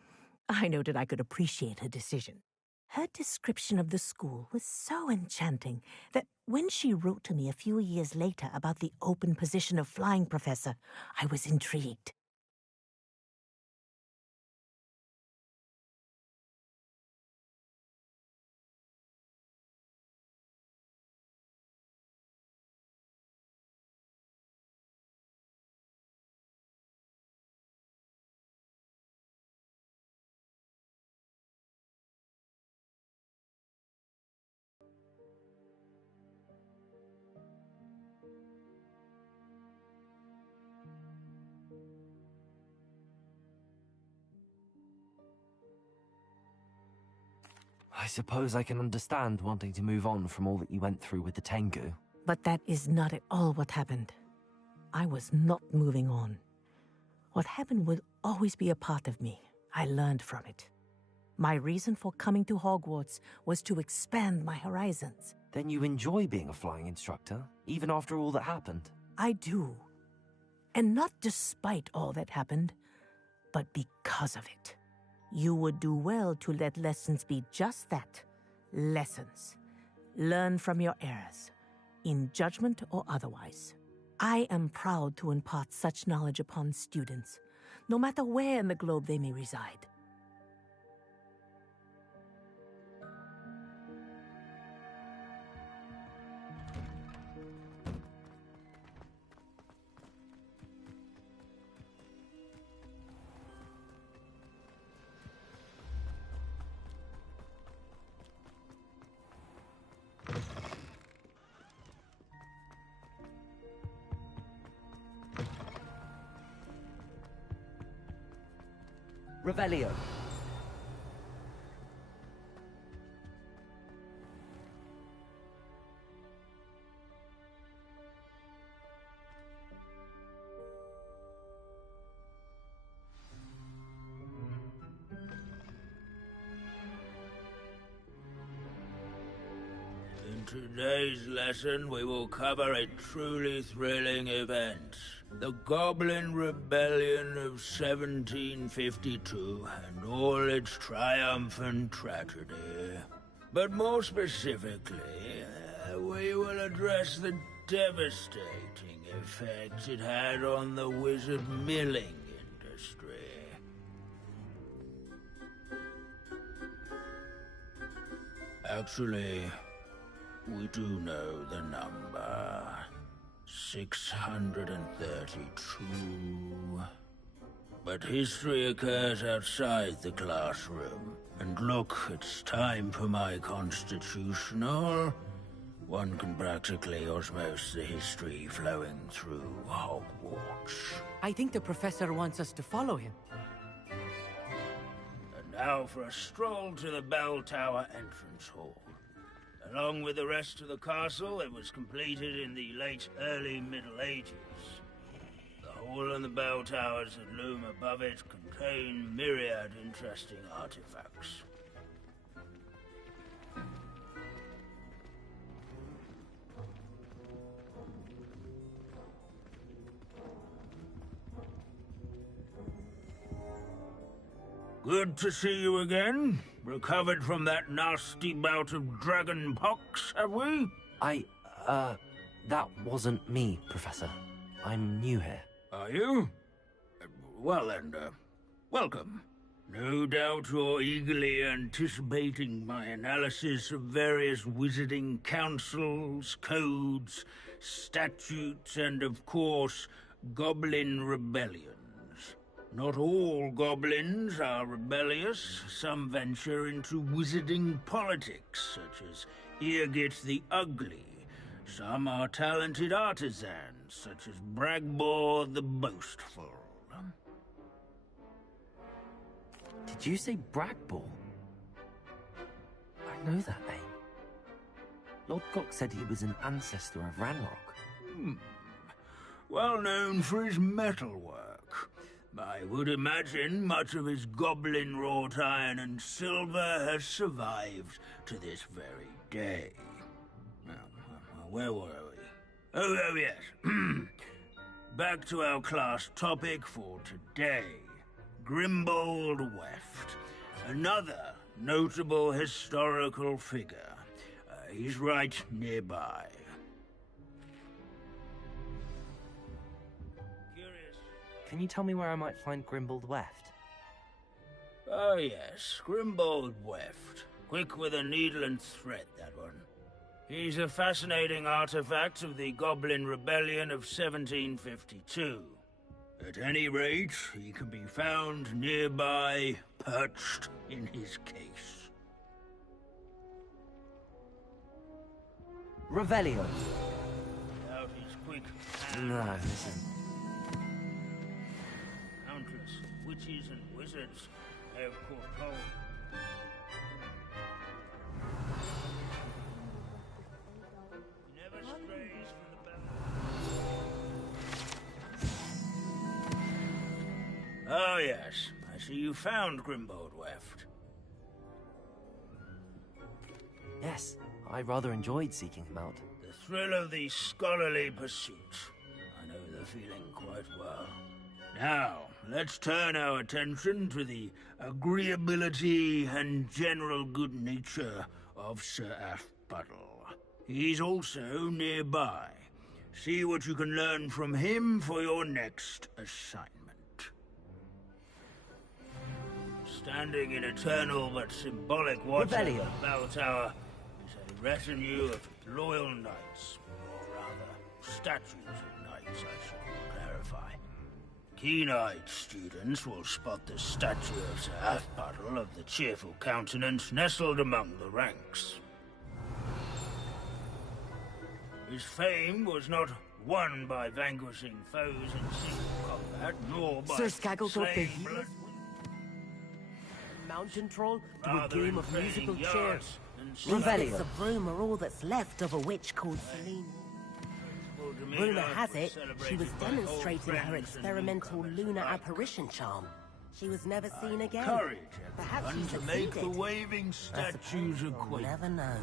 I noted I could appreciate her decision. Her description of the school was so enchanting that when she wrote to me a few years later about the open position of flying professor, I was intrigued. I suppose I can understand wanting to move on from all that you went through with the Tengu. But that is not at all what happened. I was not moving on. What happened would always be a part of me. I learned from it. My reason for coming to Hogwarts was to expand my horizons. Then you enjoy being a flying instructor, even after all that happened? I do. And not despite all that happened, but because of it. You would do well to let lessons be just that, lessons. Learn from your errors, in judgment or otherwise. I am proud to impart such knowledge upon students, no matter where in the globe they may reside. Revelio. In today's lesson, we will cover a truly thrilling event. The Goblin Rebellion of 1752 and all its triumphant tragedy. But more specifically, we will address the devastating effects it had on the wizard milling industry. Actually, we do know the number. 632. But history occurs outside the classroom. And look, it's time for my constitutional, one can practically osmose the history flowing through Hogwarts. I think the professor wants us to follow him. And now for a stroll to the bell tower entrance hall. Along with the rest of the castle, it was completed in the late early Middle Ages. The hall and the bell towers that loom above it contain myriad interesting artifacts. Good to see you again. Recovered from that nasty bout of dragon pox, have we? That wasn't me, Professor. I'm new here. Are you? Well then, welcome. No doubt you're eagerly anticipating my analysis of various wizarding councils, codes, statutes, and of course, goblin rebellions. Not all goblins are rebellious. Some venture into wizarding politics, such as Eargit the Ugly. Some are talented artisans, such as Bragbor the Boastful. Did you say Bragbor? I know that name. Lord Gok said he was an ancestor of Ranrock. Well known for his metalwork. I would imagine much of his goblin-wrought iron and silver has survived to this very day. Where were we? Oh yes. Back to our class topic for today. Grimbold Weft. Another notable historical figure. He's right nearby. Can you tell me where I might find Grimbold Weft? Oh yes, Grimbold Weft. Quick with a needle and thread, that one. He's a fascinating artifact of the Goblin Rebellion of 1752. At any rate, he can be found nearby, perched in his case. Revelio. Out his quick No, listen. Countless witches and wizards have caught hold. Never strays from the bell. Oh yes, I see you found Grimbold Weft. Yes, I rather enjoyed seeking him out. The thrill of the scholarly pursuit. I know the feeling quite well. Now, let's turn our attention to the agreeability and general good nature of Sir Aphbuttle. He's also nearby. See what you can learn from him for your next assignment. Standing in eternal but symbolic watch of the bell tower is a retinue of loyal knights, or rather, statues of knights, I should clarify. Keen-eyed students will spot the statue of Sir Aphbuttle of the cheerful countenance nestled among the ranks. His fame was not won by vanquishing foes in single combat, nor by Sir Skagglethorpe the slaying blood mountain troll to a rather game of in musical yards chairs. and Revelio. The broom are all that's left of a witch called Celine. Rumour has it, she was demonstrating her experimental lunar apparition charm. She was never seen again. Courage, Perhaps she everyone, to make the succeeded. waving statues We'll acquainted. never know.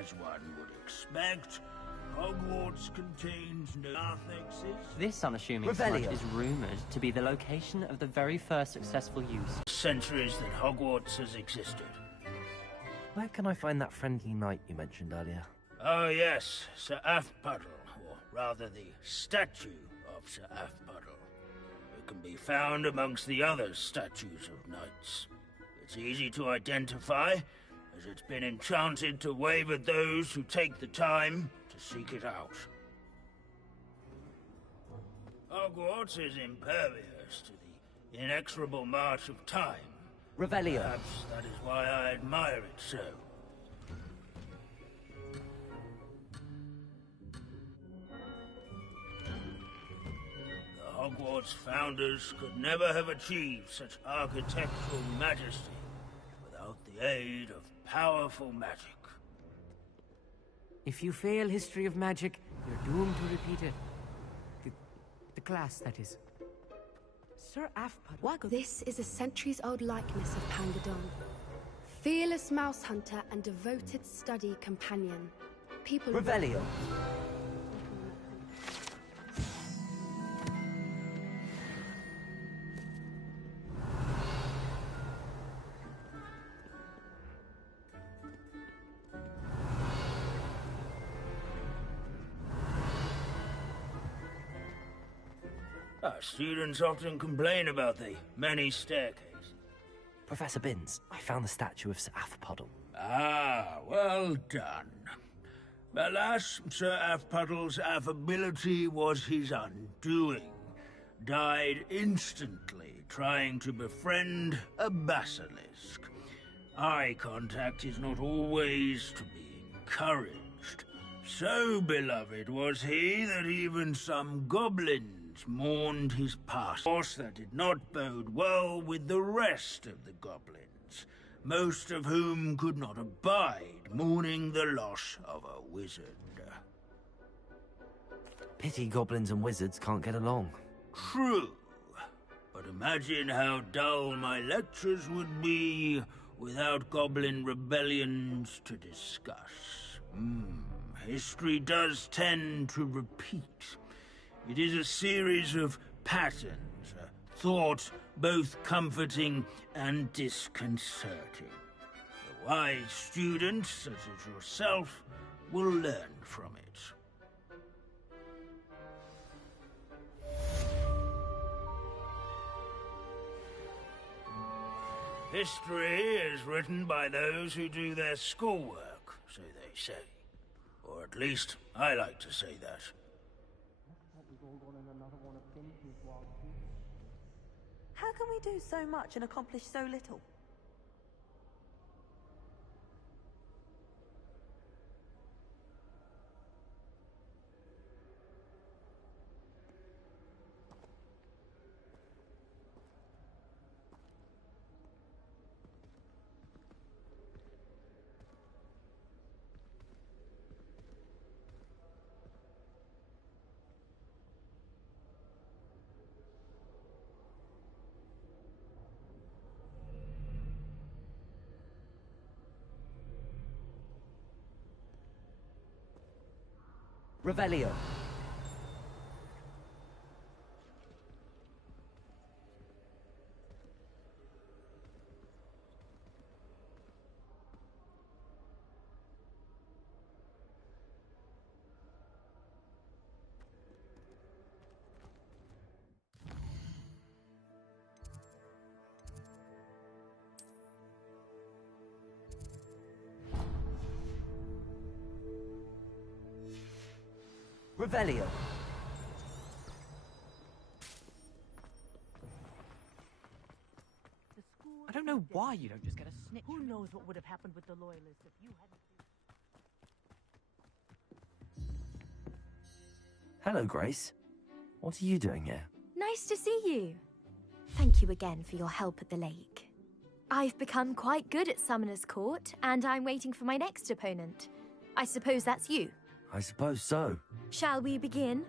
As one would expect, Hogwarts contains no narthex. This unassuming Revelio. smudge is rumoured to be the location of the very first successful use. Centuries that Hogwarts has existed. Where can I find that friendly knight you mentioned earlier? Oh yes, Sir Aphbuttle, or rather the statue of Sir Aphbuttle. It can be found amongst the other statues of knights. It's easy to identify, as it's been enchanted to wave at those who take the time to seek it out. Hogwarts is impervious to the inexorable march of time. Revelio. Perhaps that is why I admire it so. The Hogwarts founders could never have achieved such architectural majesty without the aid of powerful magic. If you fail history of magic, you're doomed to repeat it. The class, that is. Sir Afpud. This is a centuries-old likeness of Pangadon. Fearless mouse hunter and devoted study companion. People... Revelio. Our students often complain about the many staircases. Professor Binns, I found the statue of Sir Afpuddle. Ah, well done. Alas, Sir Afpuddle's affability was his undoing. Died instantly trying to befriend a basilisk. Eye contact is not always to be encouraged. So beloved was he that even some goblins mourned his past. Of course, that did not bode well with the rest of the goblins, most of whom could not abide mourning the loss of a wizard. Pity goblins and wizards can't get along. True, but imagine how dull my lectures would be without goblin rebellions to discuss. History does tend to repeat. It is a series of patterns, a thought both comforting and disconcerting. The wise student, such as yourself, will learn from it. History is written by those who do their schoolwork, so they say. Or at least, I like to say that. How can we do so much and accomplish so little? Revelio. Revelio. I don't know why you don't just get a snitch. Who knows what would have happened with the Loyalists if you hadn't... Hello, Grace. What are you doing here? Nice to see you. Thank you again for your help at the lake. I've become quite good at Summoner's Court, and I'm waiting for my next opponent. I suppose that's you. I suppose so. Shall we begin?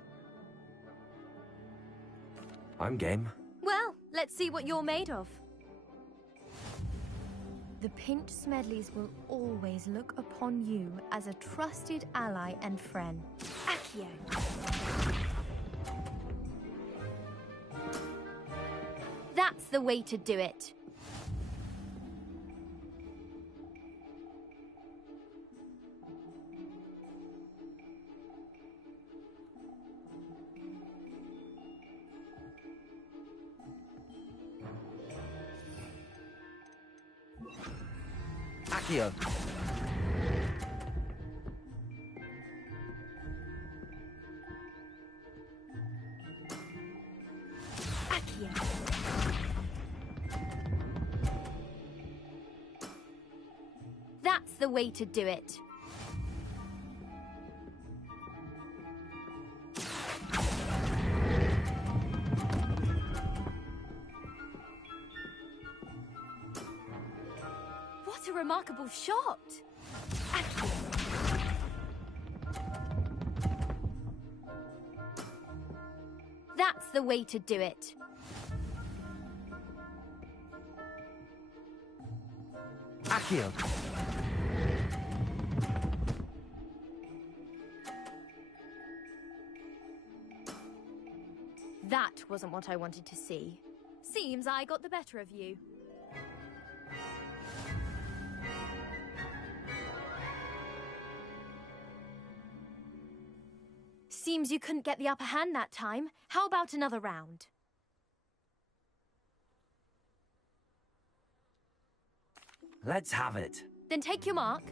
I'm game. Well, let's see what you're made of. The Pinch Smedleys will always look upon you as a trusted ally and friend. Accio. That's the way to do it. Accio. That's the way to do it. What a remarkable shot! That's the way to do it. Accio! That wasn't what I wanted to see. Seems I got the better of you. Seems you couldn't get the upper hand that time. How about another round? Let's have it. Then take your mark.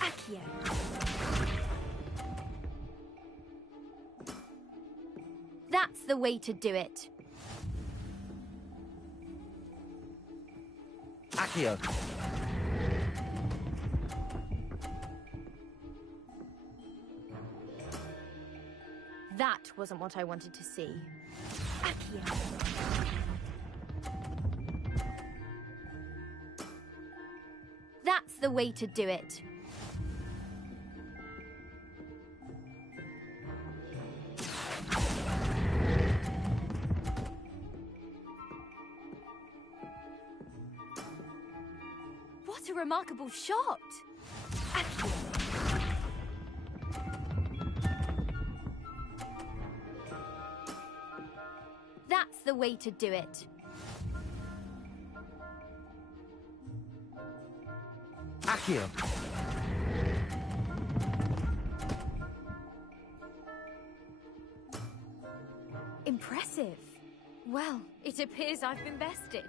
Accio. That's the way to do it. Accio! That wasn't what I wanted to see. Accio. That's the way to do it. What a remarkable shot! Accio. That's the way to do it. Accio! Impressive. Well, it appears I've been bested.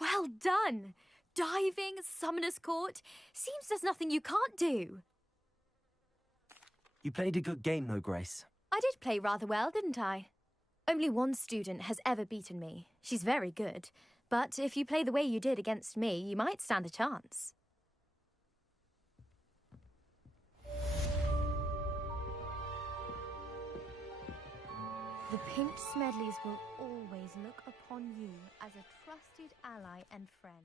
Well done! Diving, Summoner's Court. Seems there's nothing you can't do. You played a good game though, Grace. I did play rather well, didn't I? Only one student has ever beaten me. She's very good. But if you play the way you did against me, you might stand a chance. The Pink Smedleys will always look upon you as a trusted ally and friend.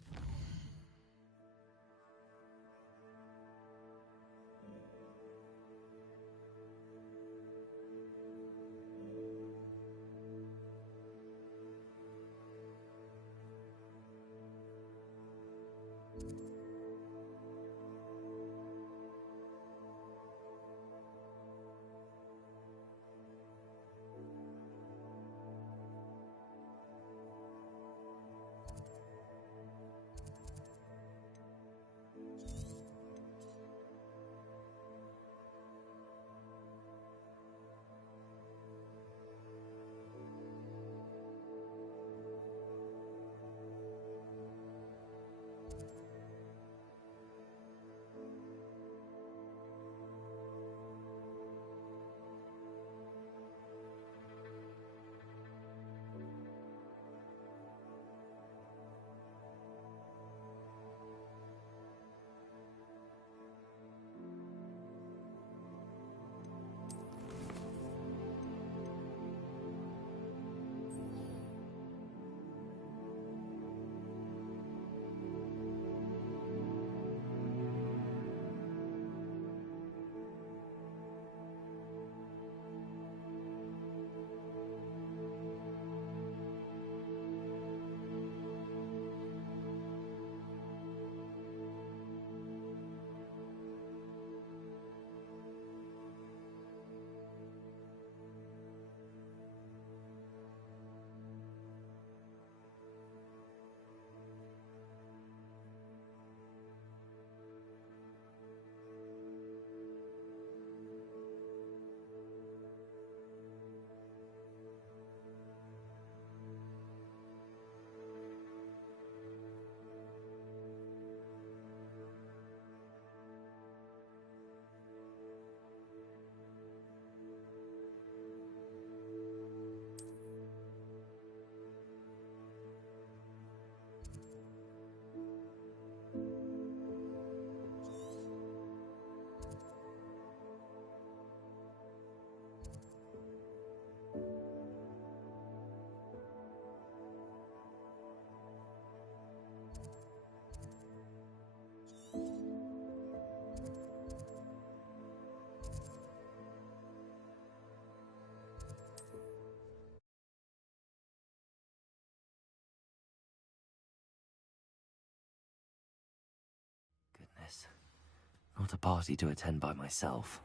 Not a party to attend by myself.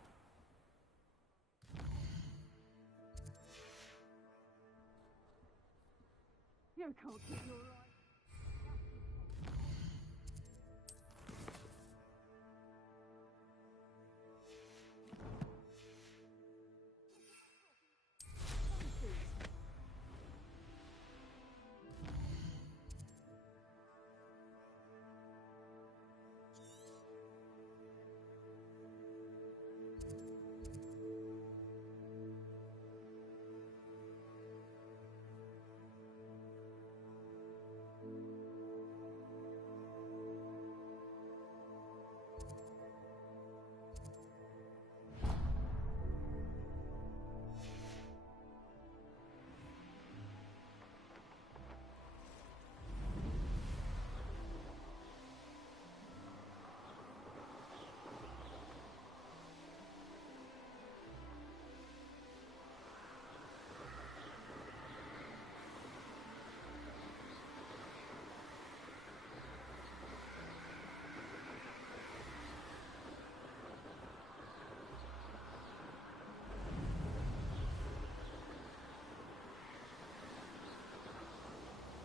You can't keep your eye.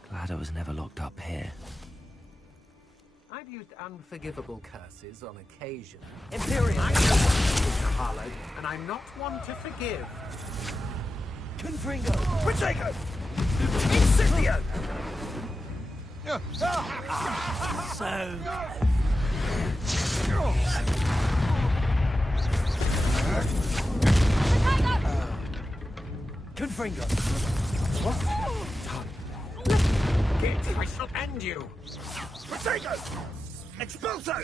Glad I was never locked up here. I've used unforgivable curses on occasion. Imperium! I know Mr. Harlow, and I'm not one to forgive. Confringo! Protego! Incendio! So... Confringo! What? Git, I shall end you! Protego! Expulso!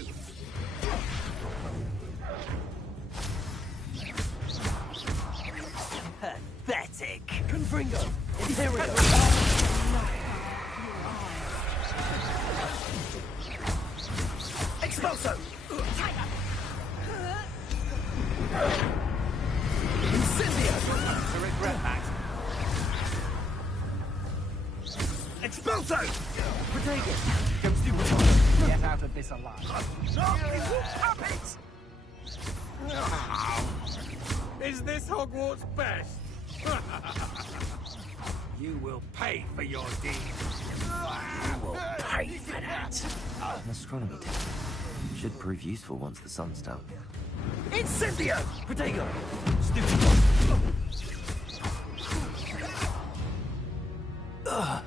Pathetic! Confringo! Imperial! Expulso! Incendio! To regret that. Expulso! Protego! Go stupid. Get out of this alive. Puppets! Is this Hogwarts best? You will pay for your deeds. You will pay for that. An astronomy tip. Should prove useful once the sun's down. Incendio! Protego! Stupid! Ugh.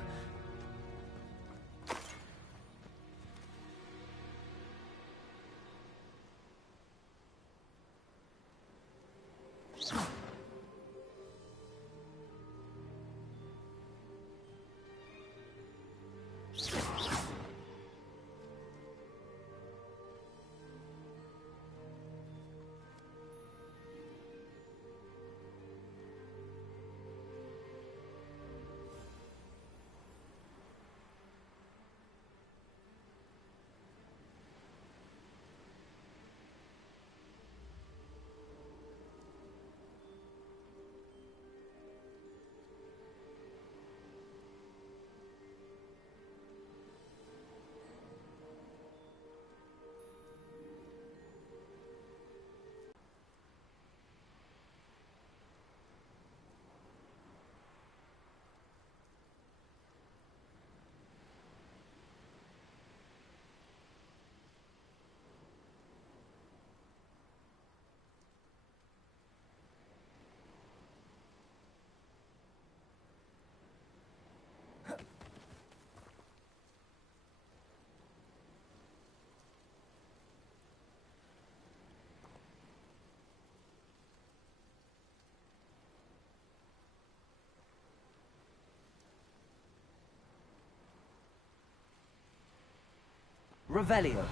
Revelio.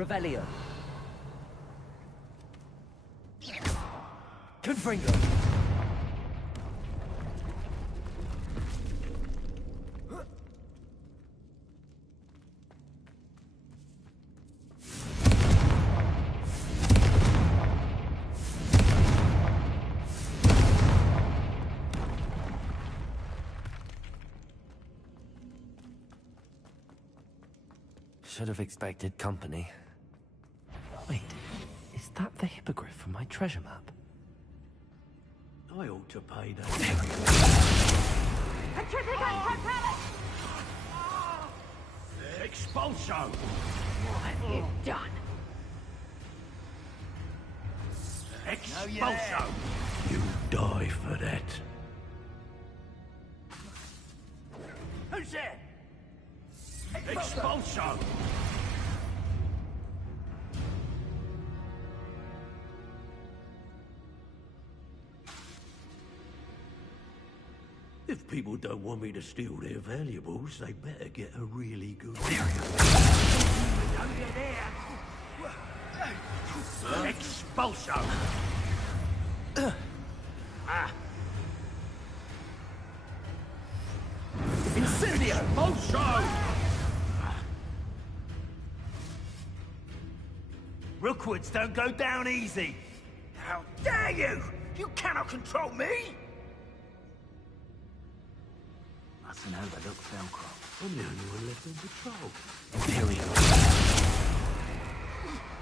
Revelio. Confringo. Should have expected company. Wait, is that the hippogriff from my treasure map? I ought to pay that. Expulso! What have you done? Expulso! You die for that. Who's there? Expulso! If people don't want me to steal their valuables, they better get a really good Expulso! Incendio! Expulso! Rookwoods don't go down easy! How dare you! You cannot control me! That's an overlooked Velcro. I'm the only one left on patrol. Imperial.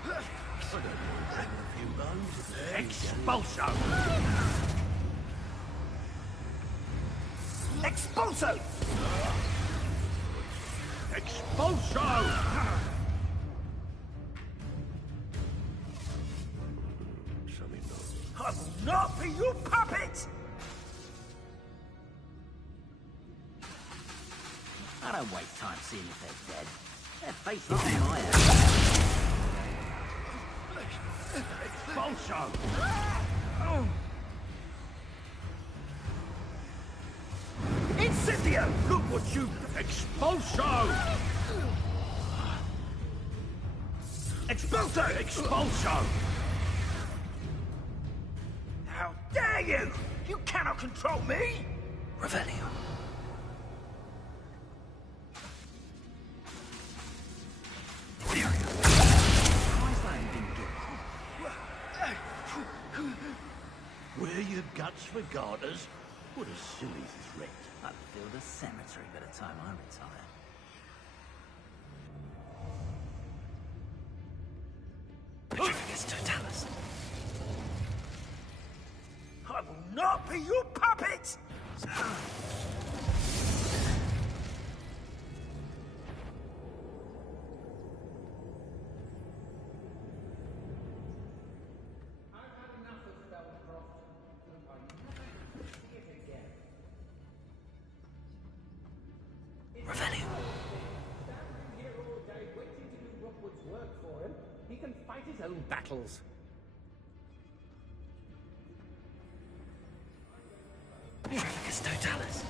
I don't mind bringing a few bones. Expulso! Expulso! Expulso! I will not be your puppet! I don't waste time seeing if they're dead. Their face is in my hands. Expulso! Incendio! Look what you... Expulso! Expulso! Expulso! How dare you! You cannot control me! Revelio. Wear your guts for garters? What a silly threat. I'd build a cemetery by the time I retire. Petrificus totalis. I will not be your puppet! He can fight his own battles. Petrificus totalis.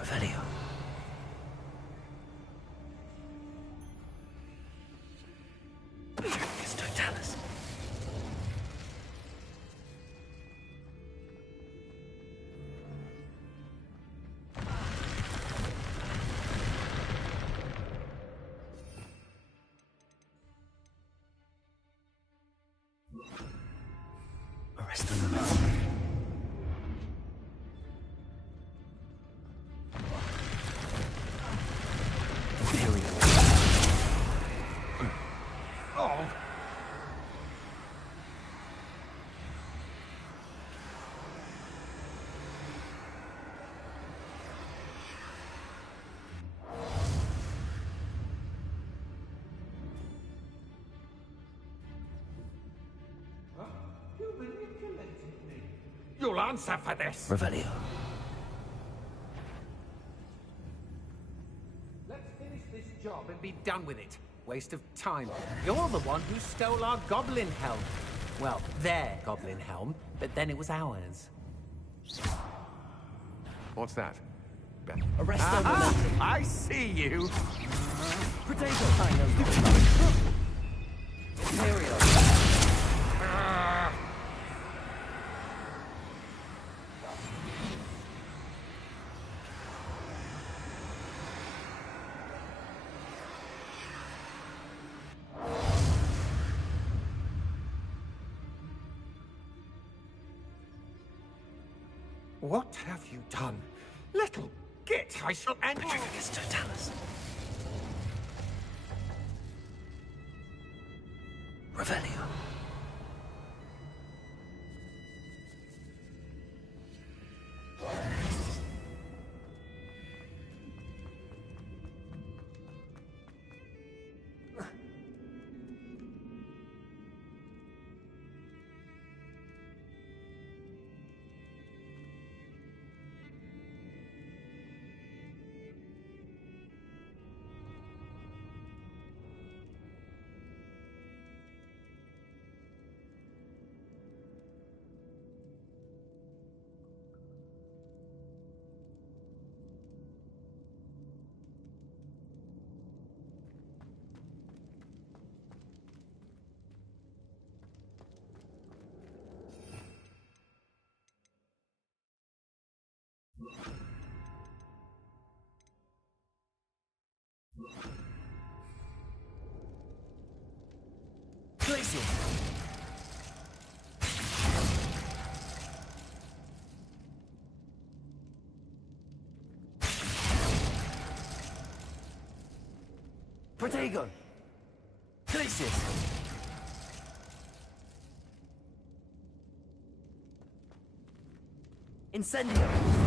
Revelio. Petrificus totalis. Arrest them. Imperial. Oh! You manipulated me. You'll answer for this. Revelio. Let's finish this job and be done with it. Waste of time. You're the one who stole our goblin helm. Well, their goblin helm, but then it was ours. What's that? Arresto Aha! momentum. I see you! Potato kind of. Imperial. What have you done? Little git, I shall end you! Petrificus totalis. Revelio. Glacial. Protego. Glacius. Incendio.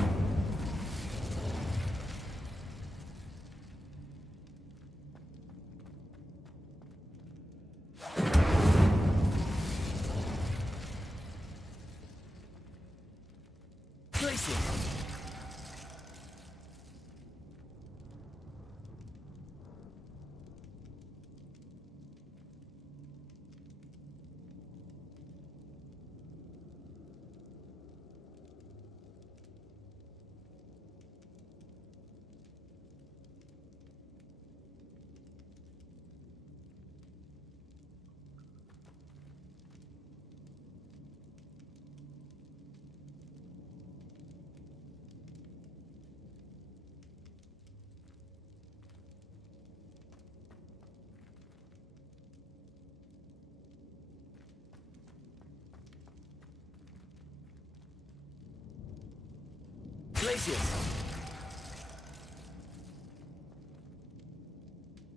Glacius.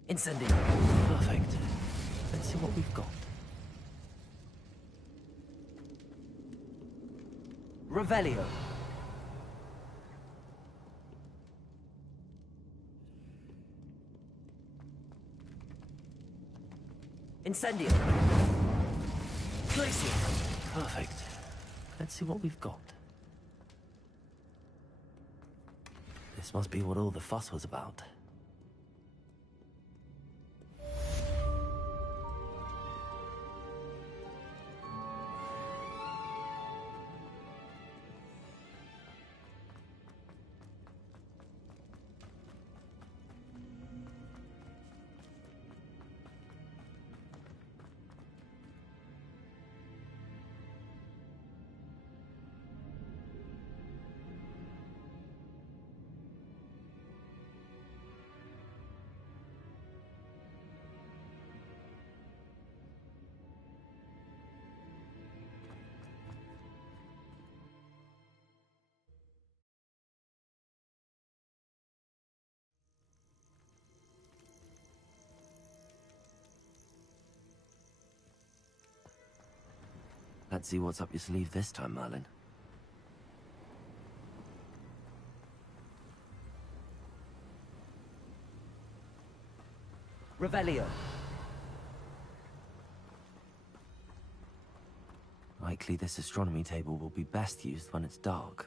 Incendio. Perfect. Let's see what we've got. Revelio. Incendio. Glacius. Perfect. Let's see what we've got. This must be what all the fuss was about. Let's see what's up your sleeve this time, Merlin. Revelio. Likely this astronomy table will be best used when it's dark.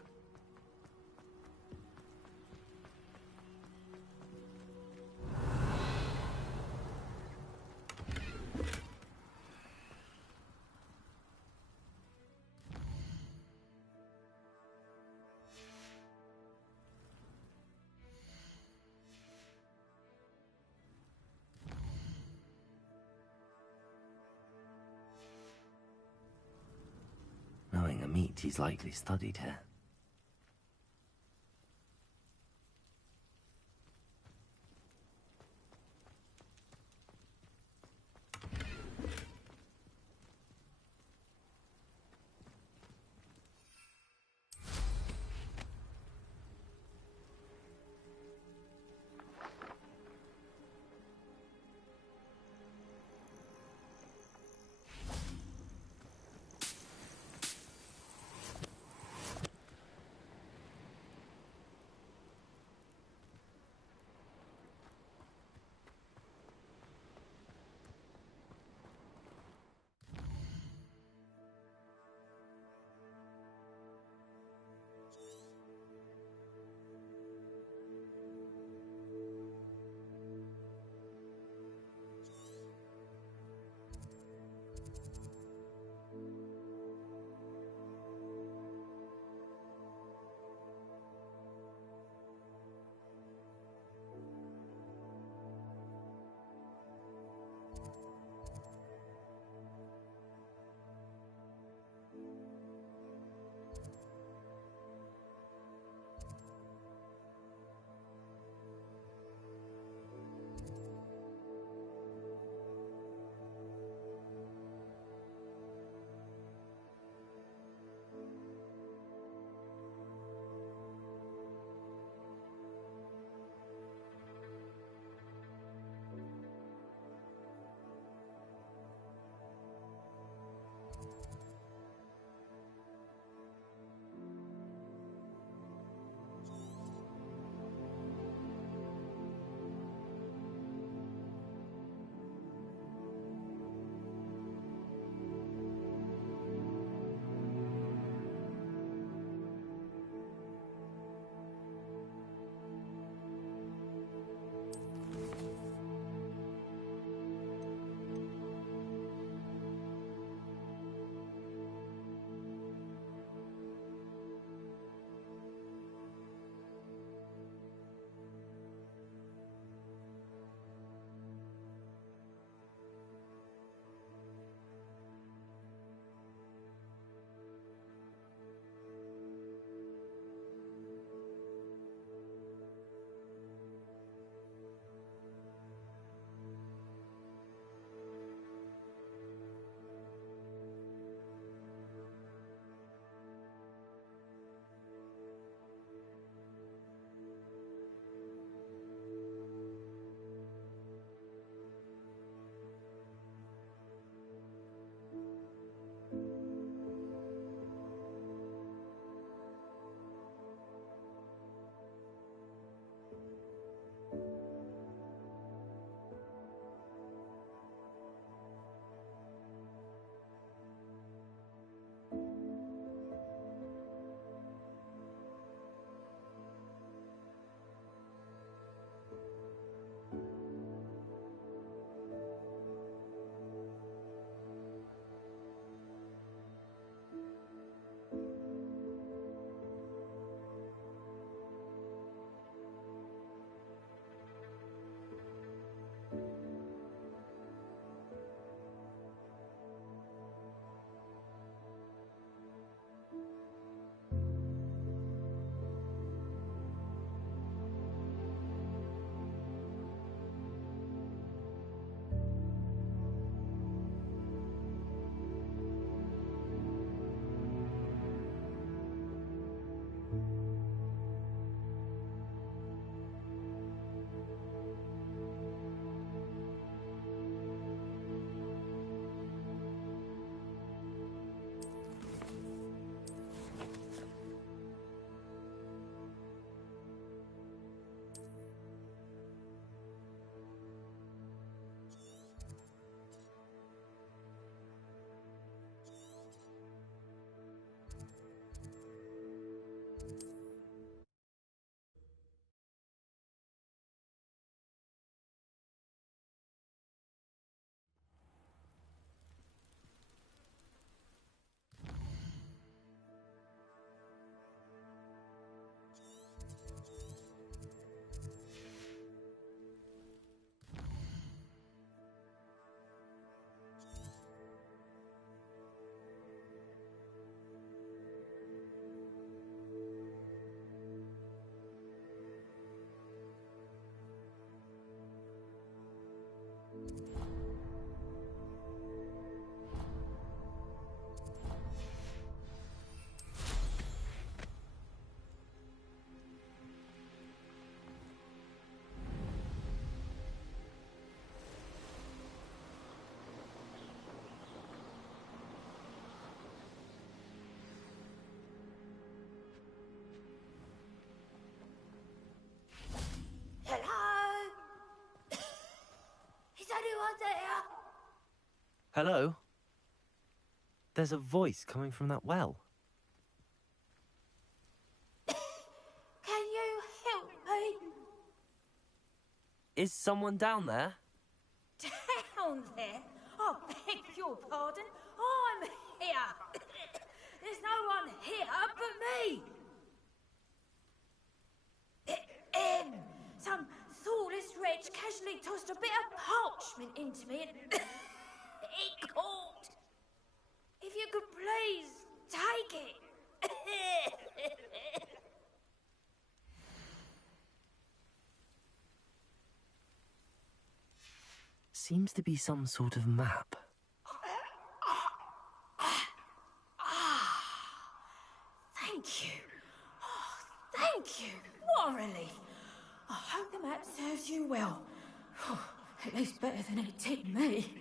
suspect he's likely studied here. Hello? There's a voice coming from that well. Can you help me? Is someone down there? Down there? I beg your pardon. I'm here. There's no one here but me. Some thoughtless wretch casually tossed a bit of parchment into me and it caught. If you could please take it. Seems to be some sort of map. Thank you. Oh, thank you. What a relief. I hope the map serves you well. At least better than it did me.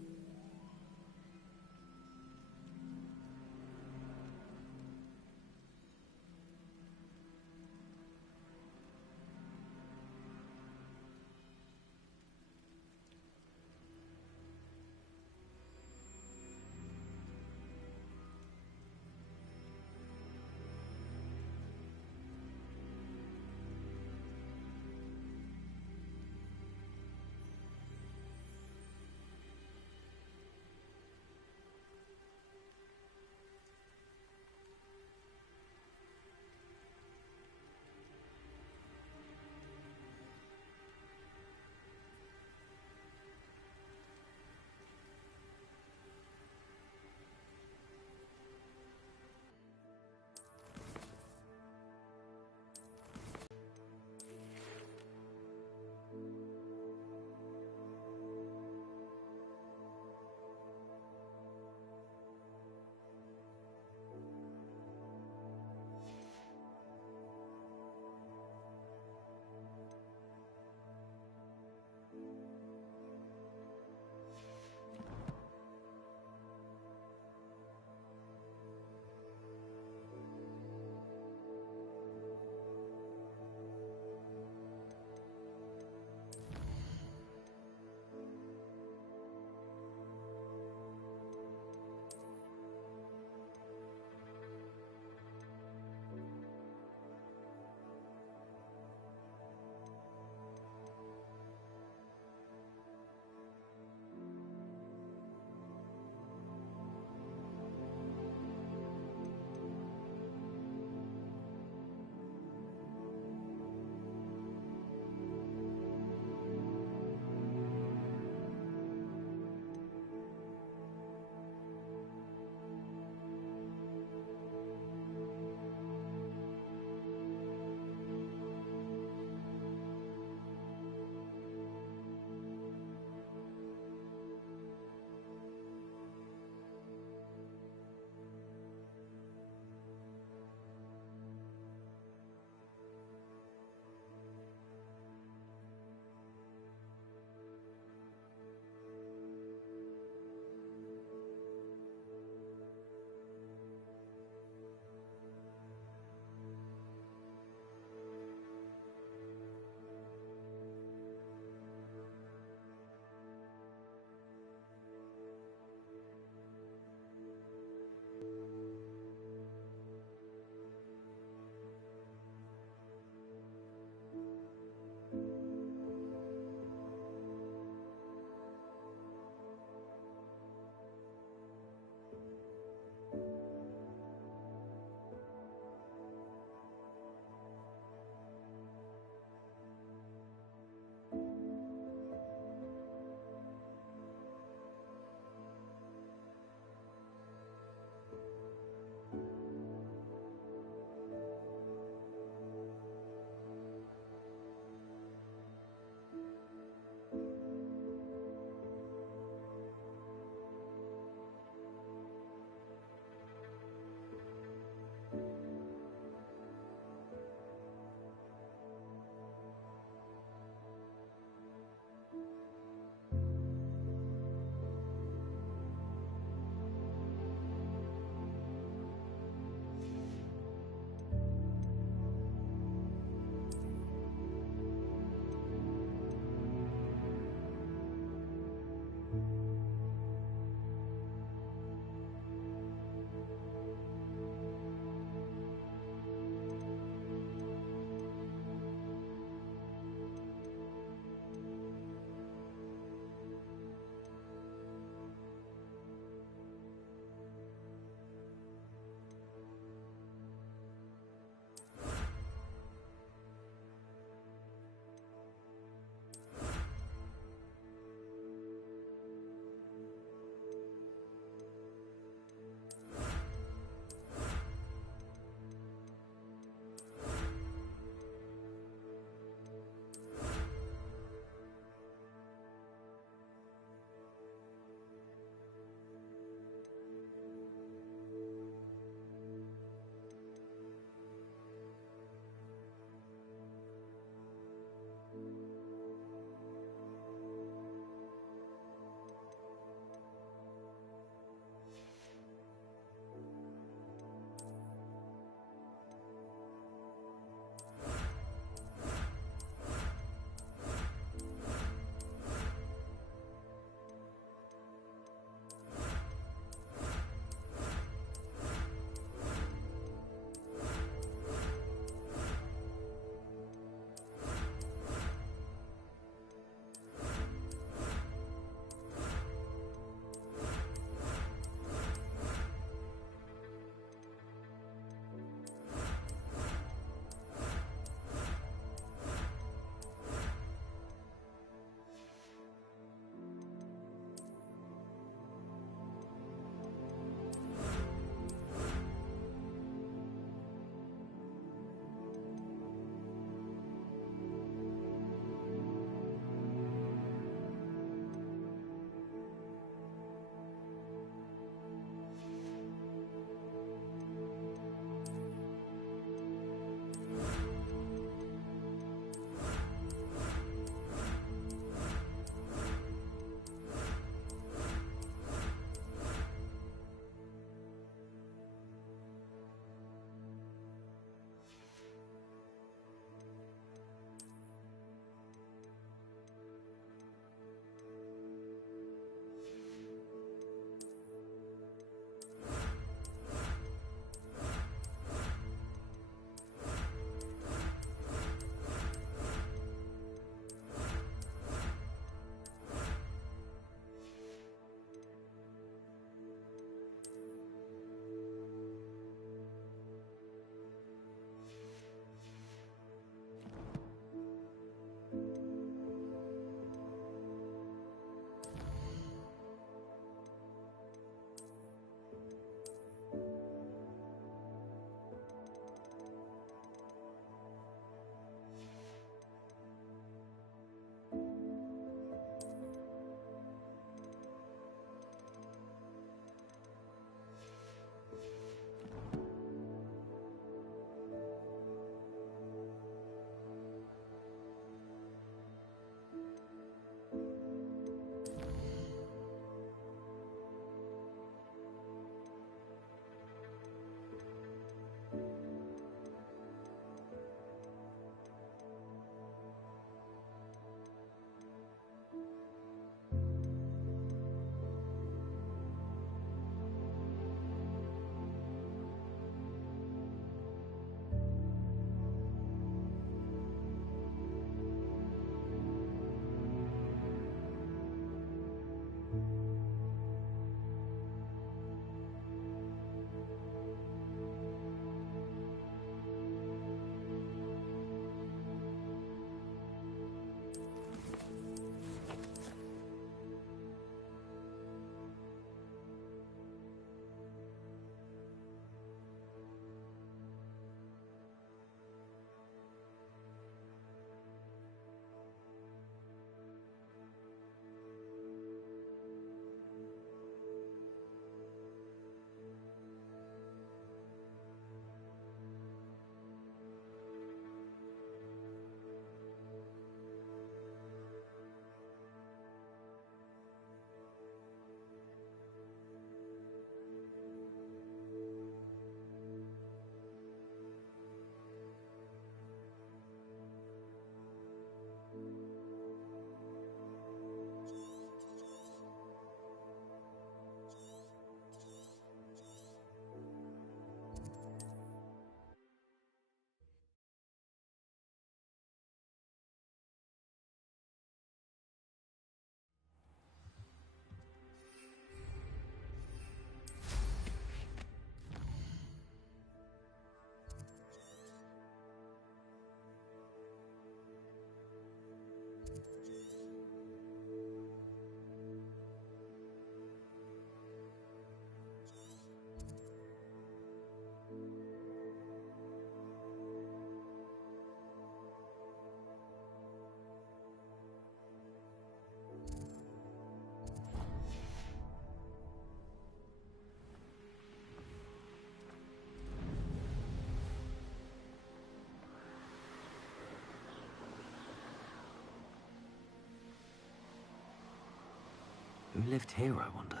Who lived here, I wonder?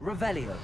Revelio.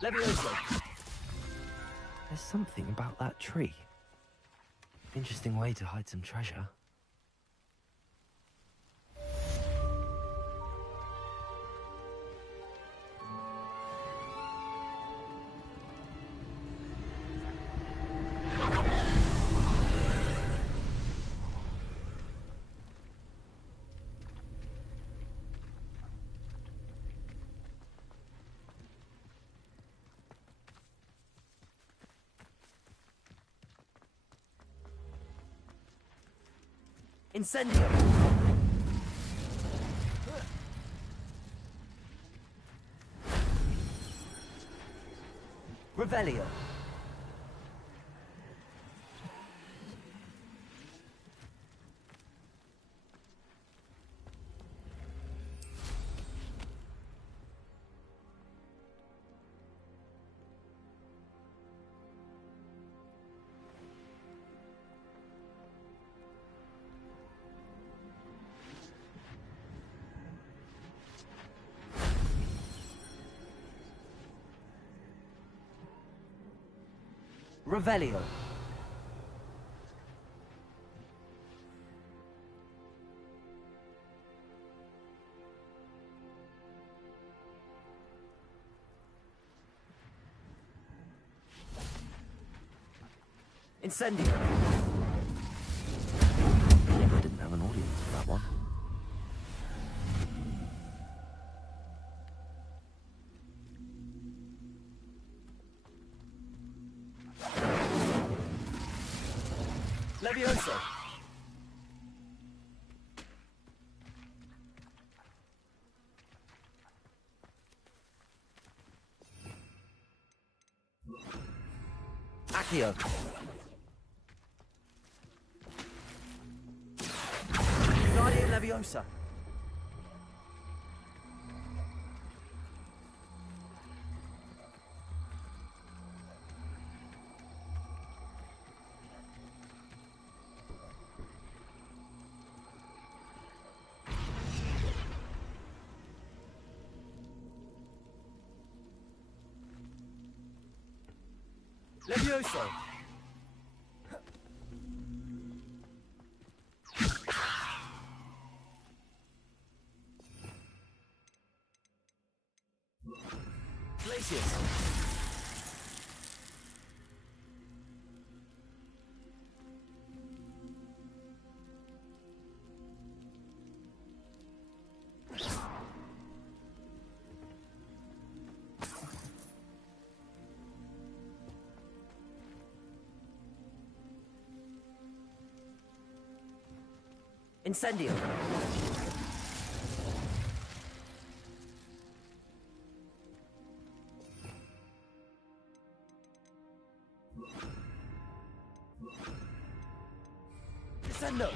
Levioso. There's something about that tree. Interesting way to hide some treasure. Incendio. Revelio. Revelio. Incendio. I didn't have an audience for that one. Levioso. Accio. Guardian Leviosa. Levioso. Glacius. Incendio! Descendo!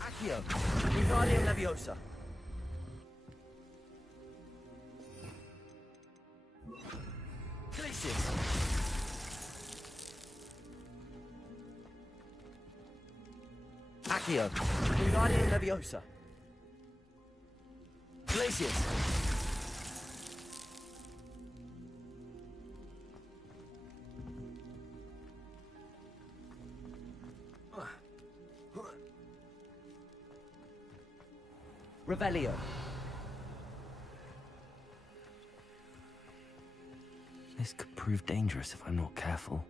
Accio! Wingardium Leviosa! Glacius! Accio! Wingardium Leviosa! Glacius! Revelio. This could prove dangerous if I'm not careful.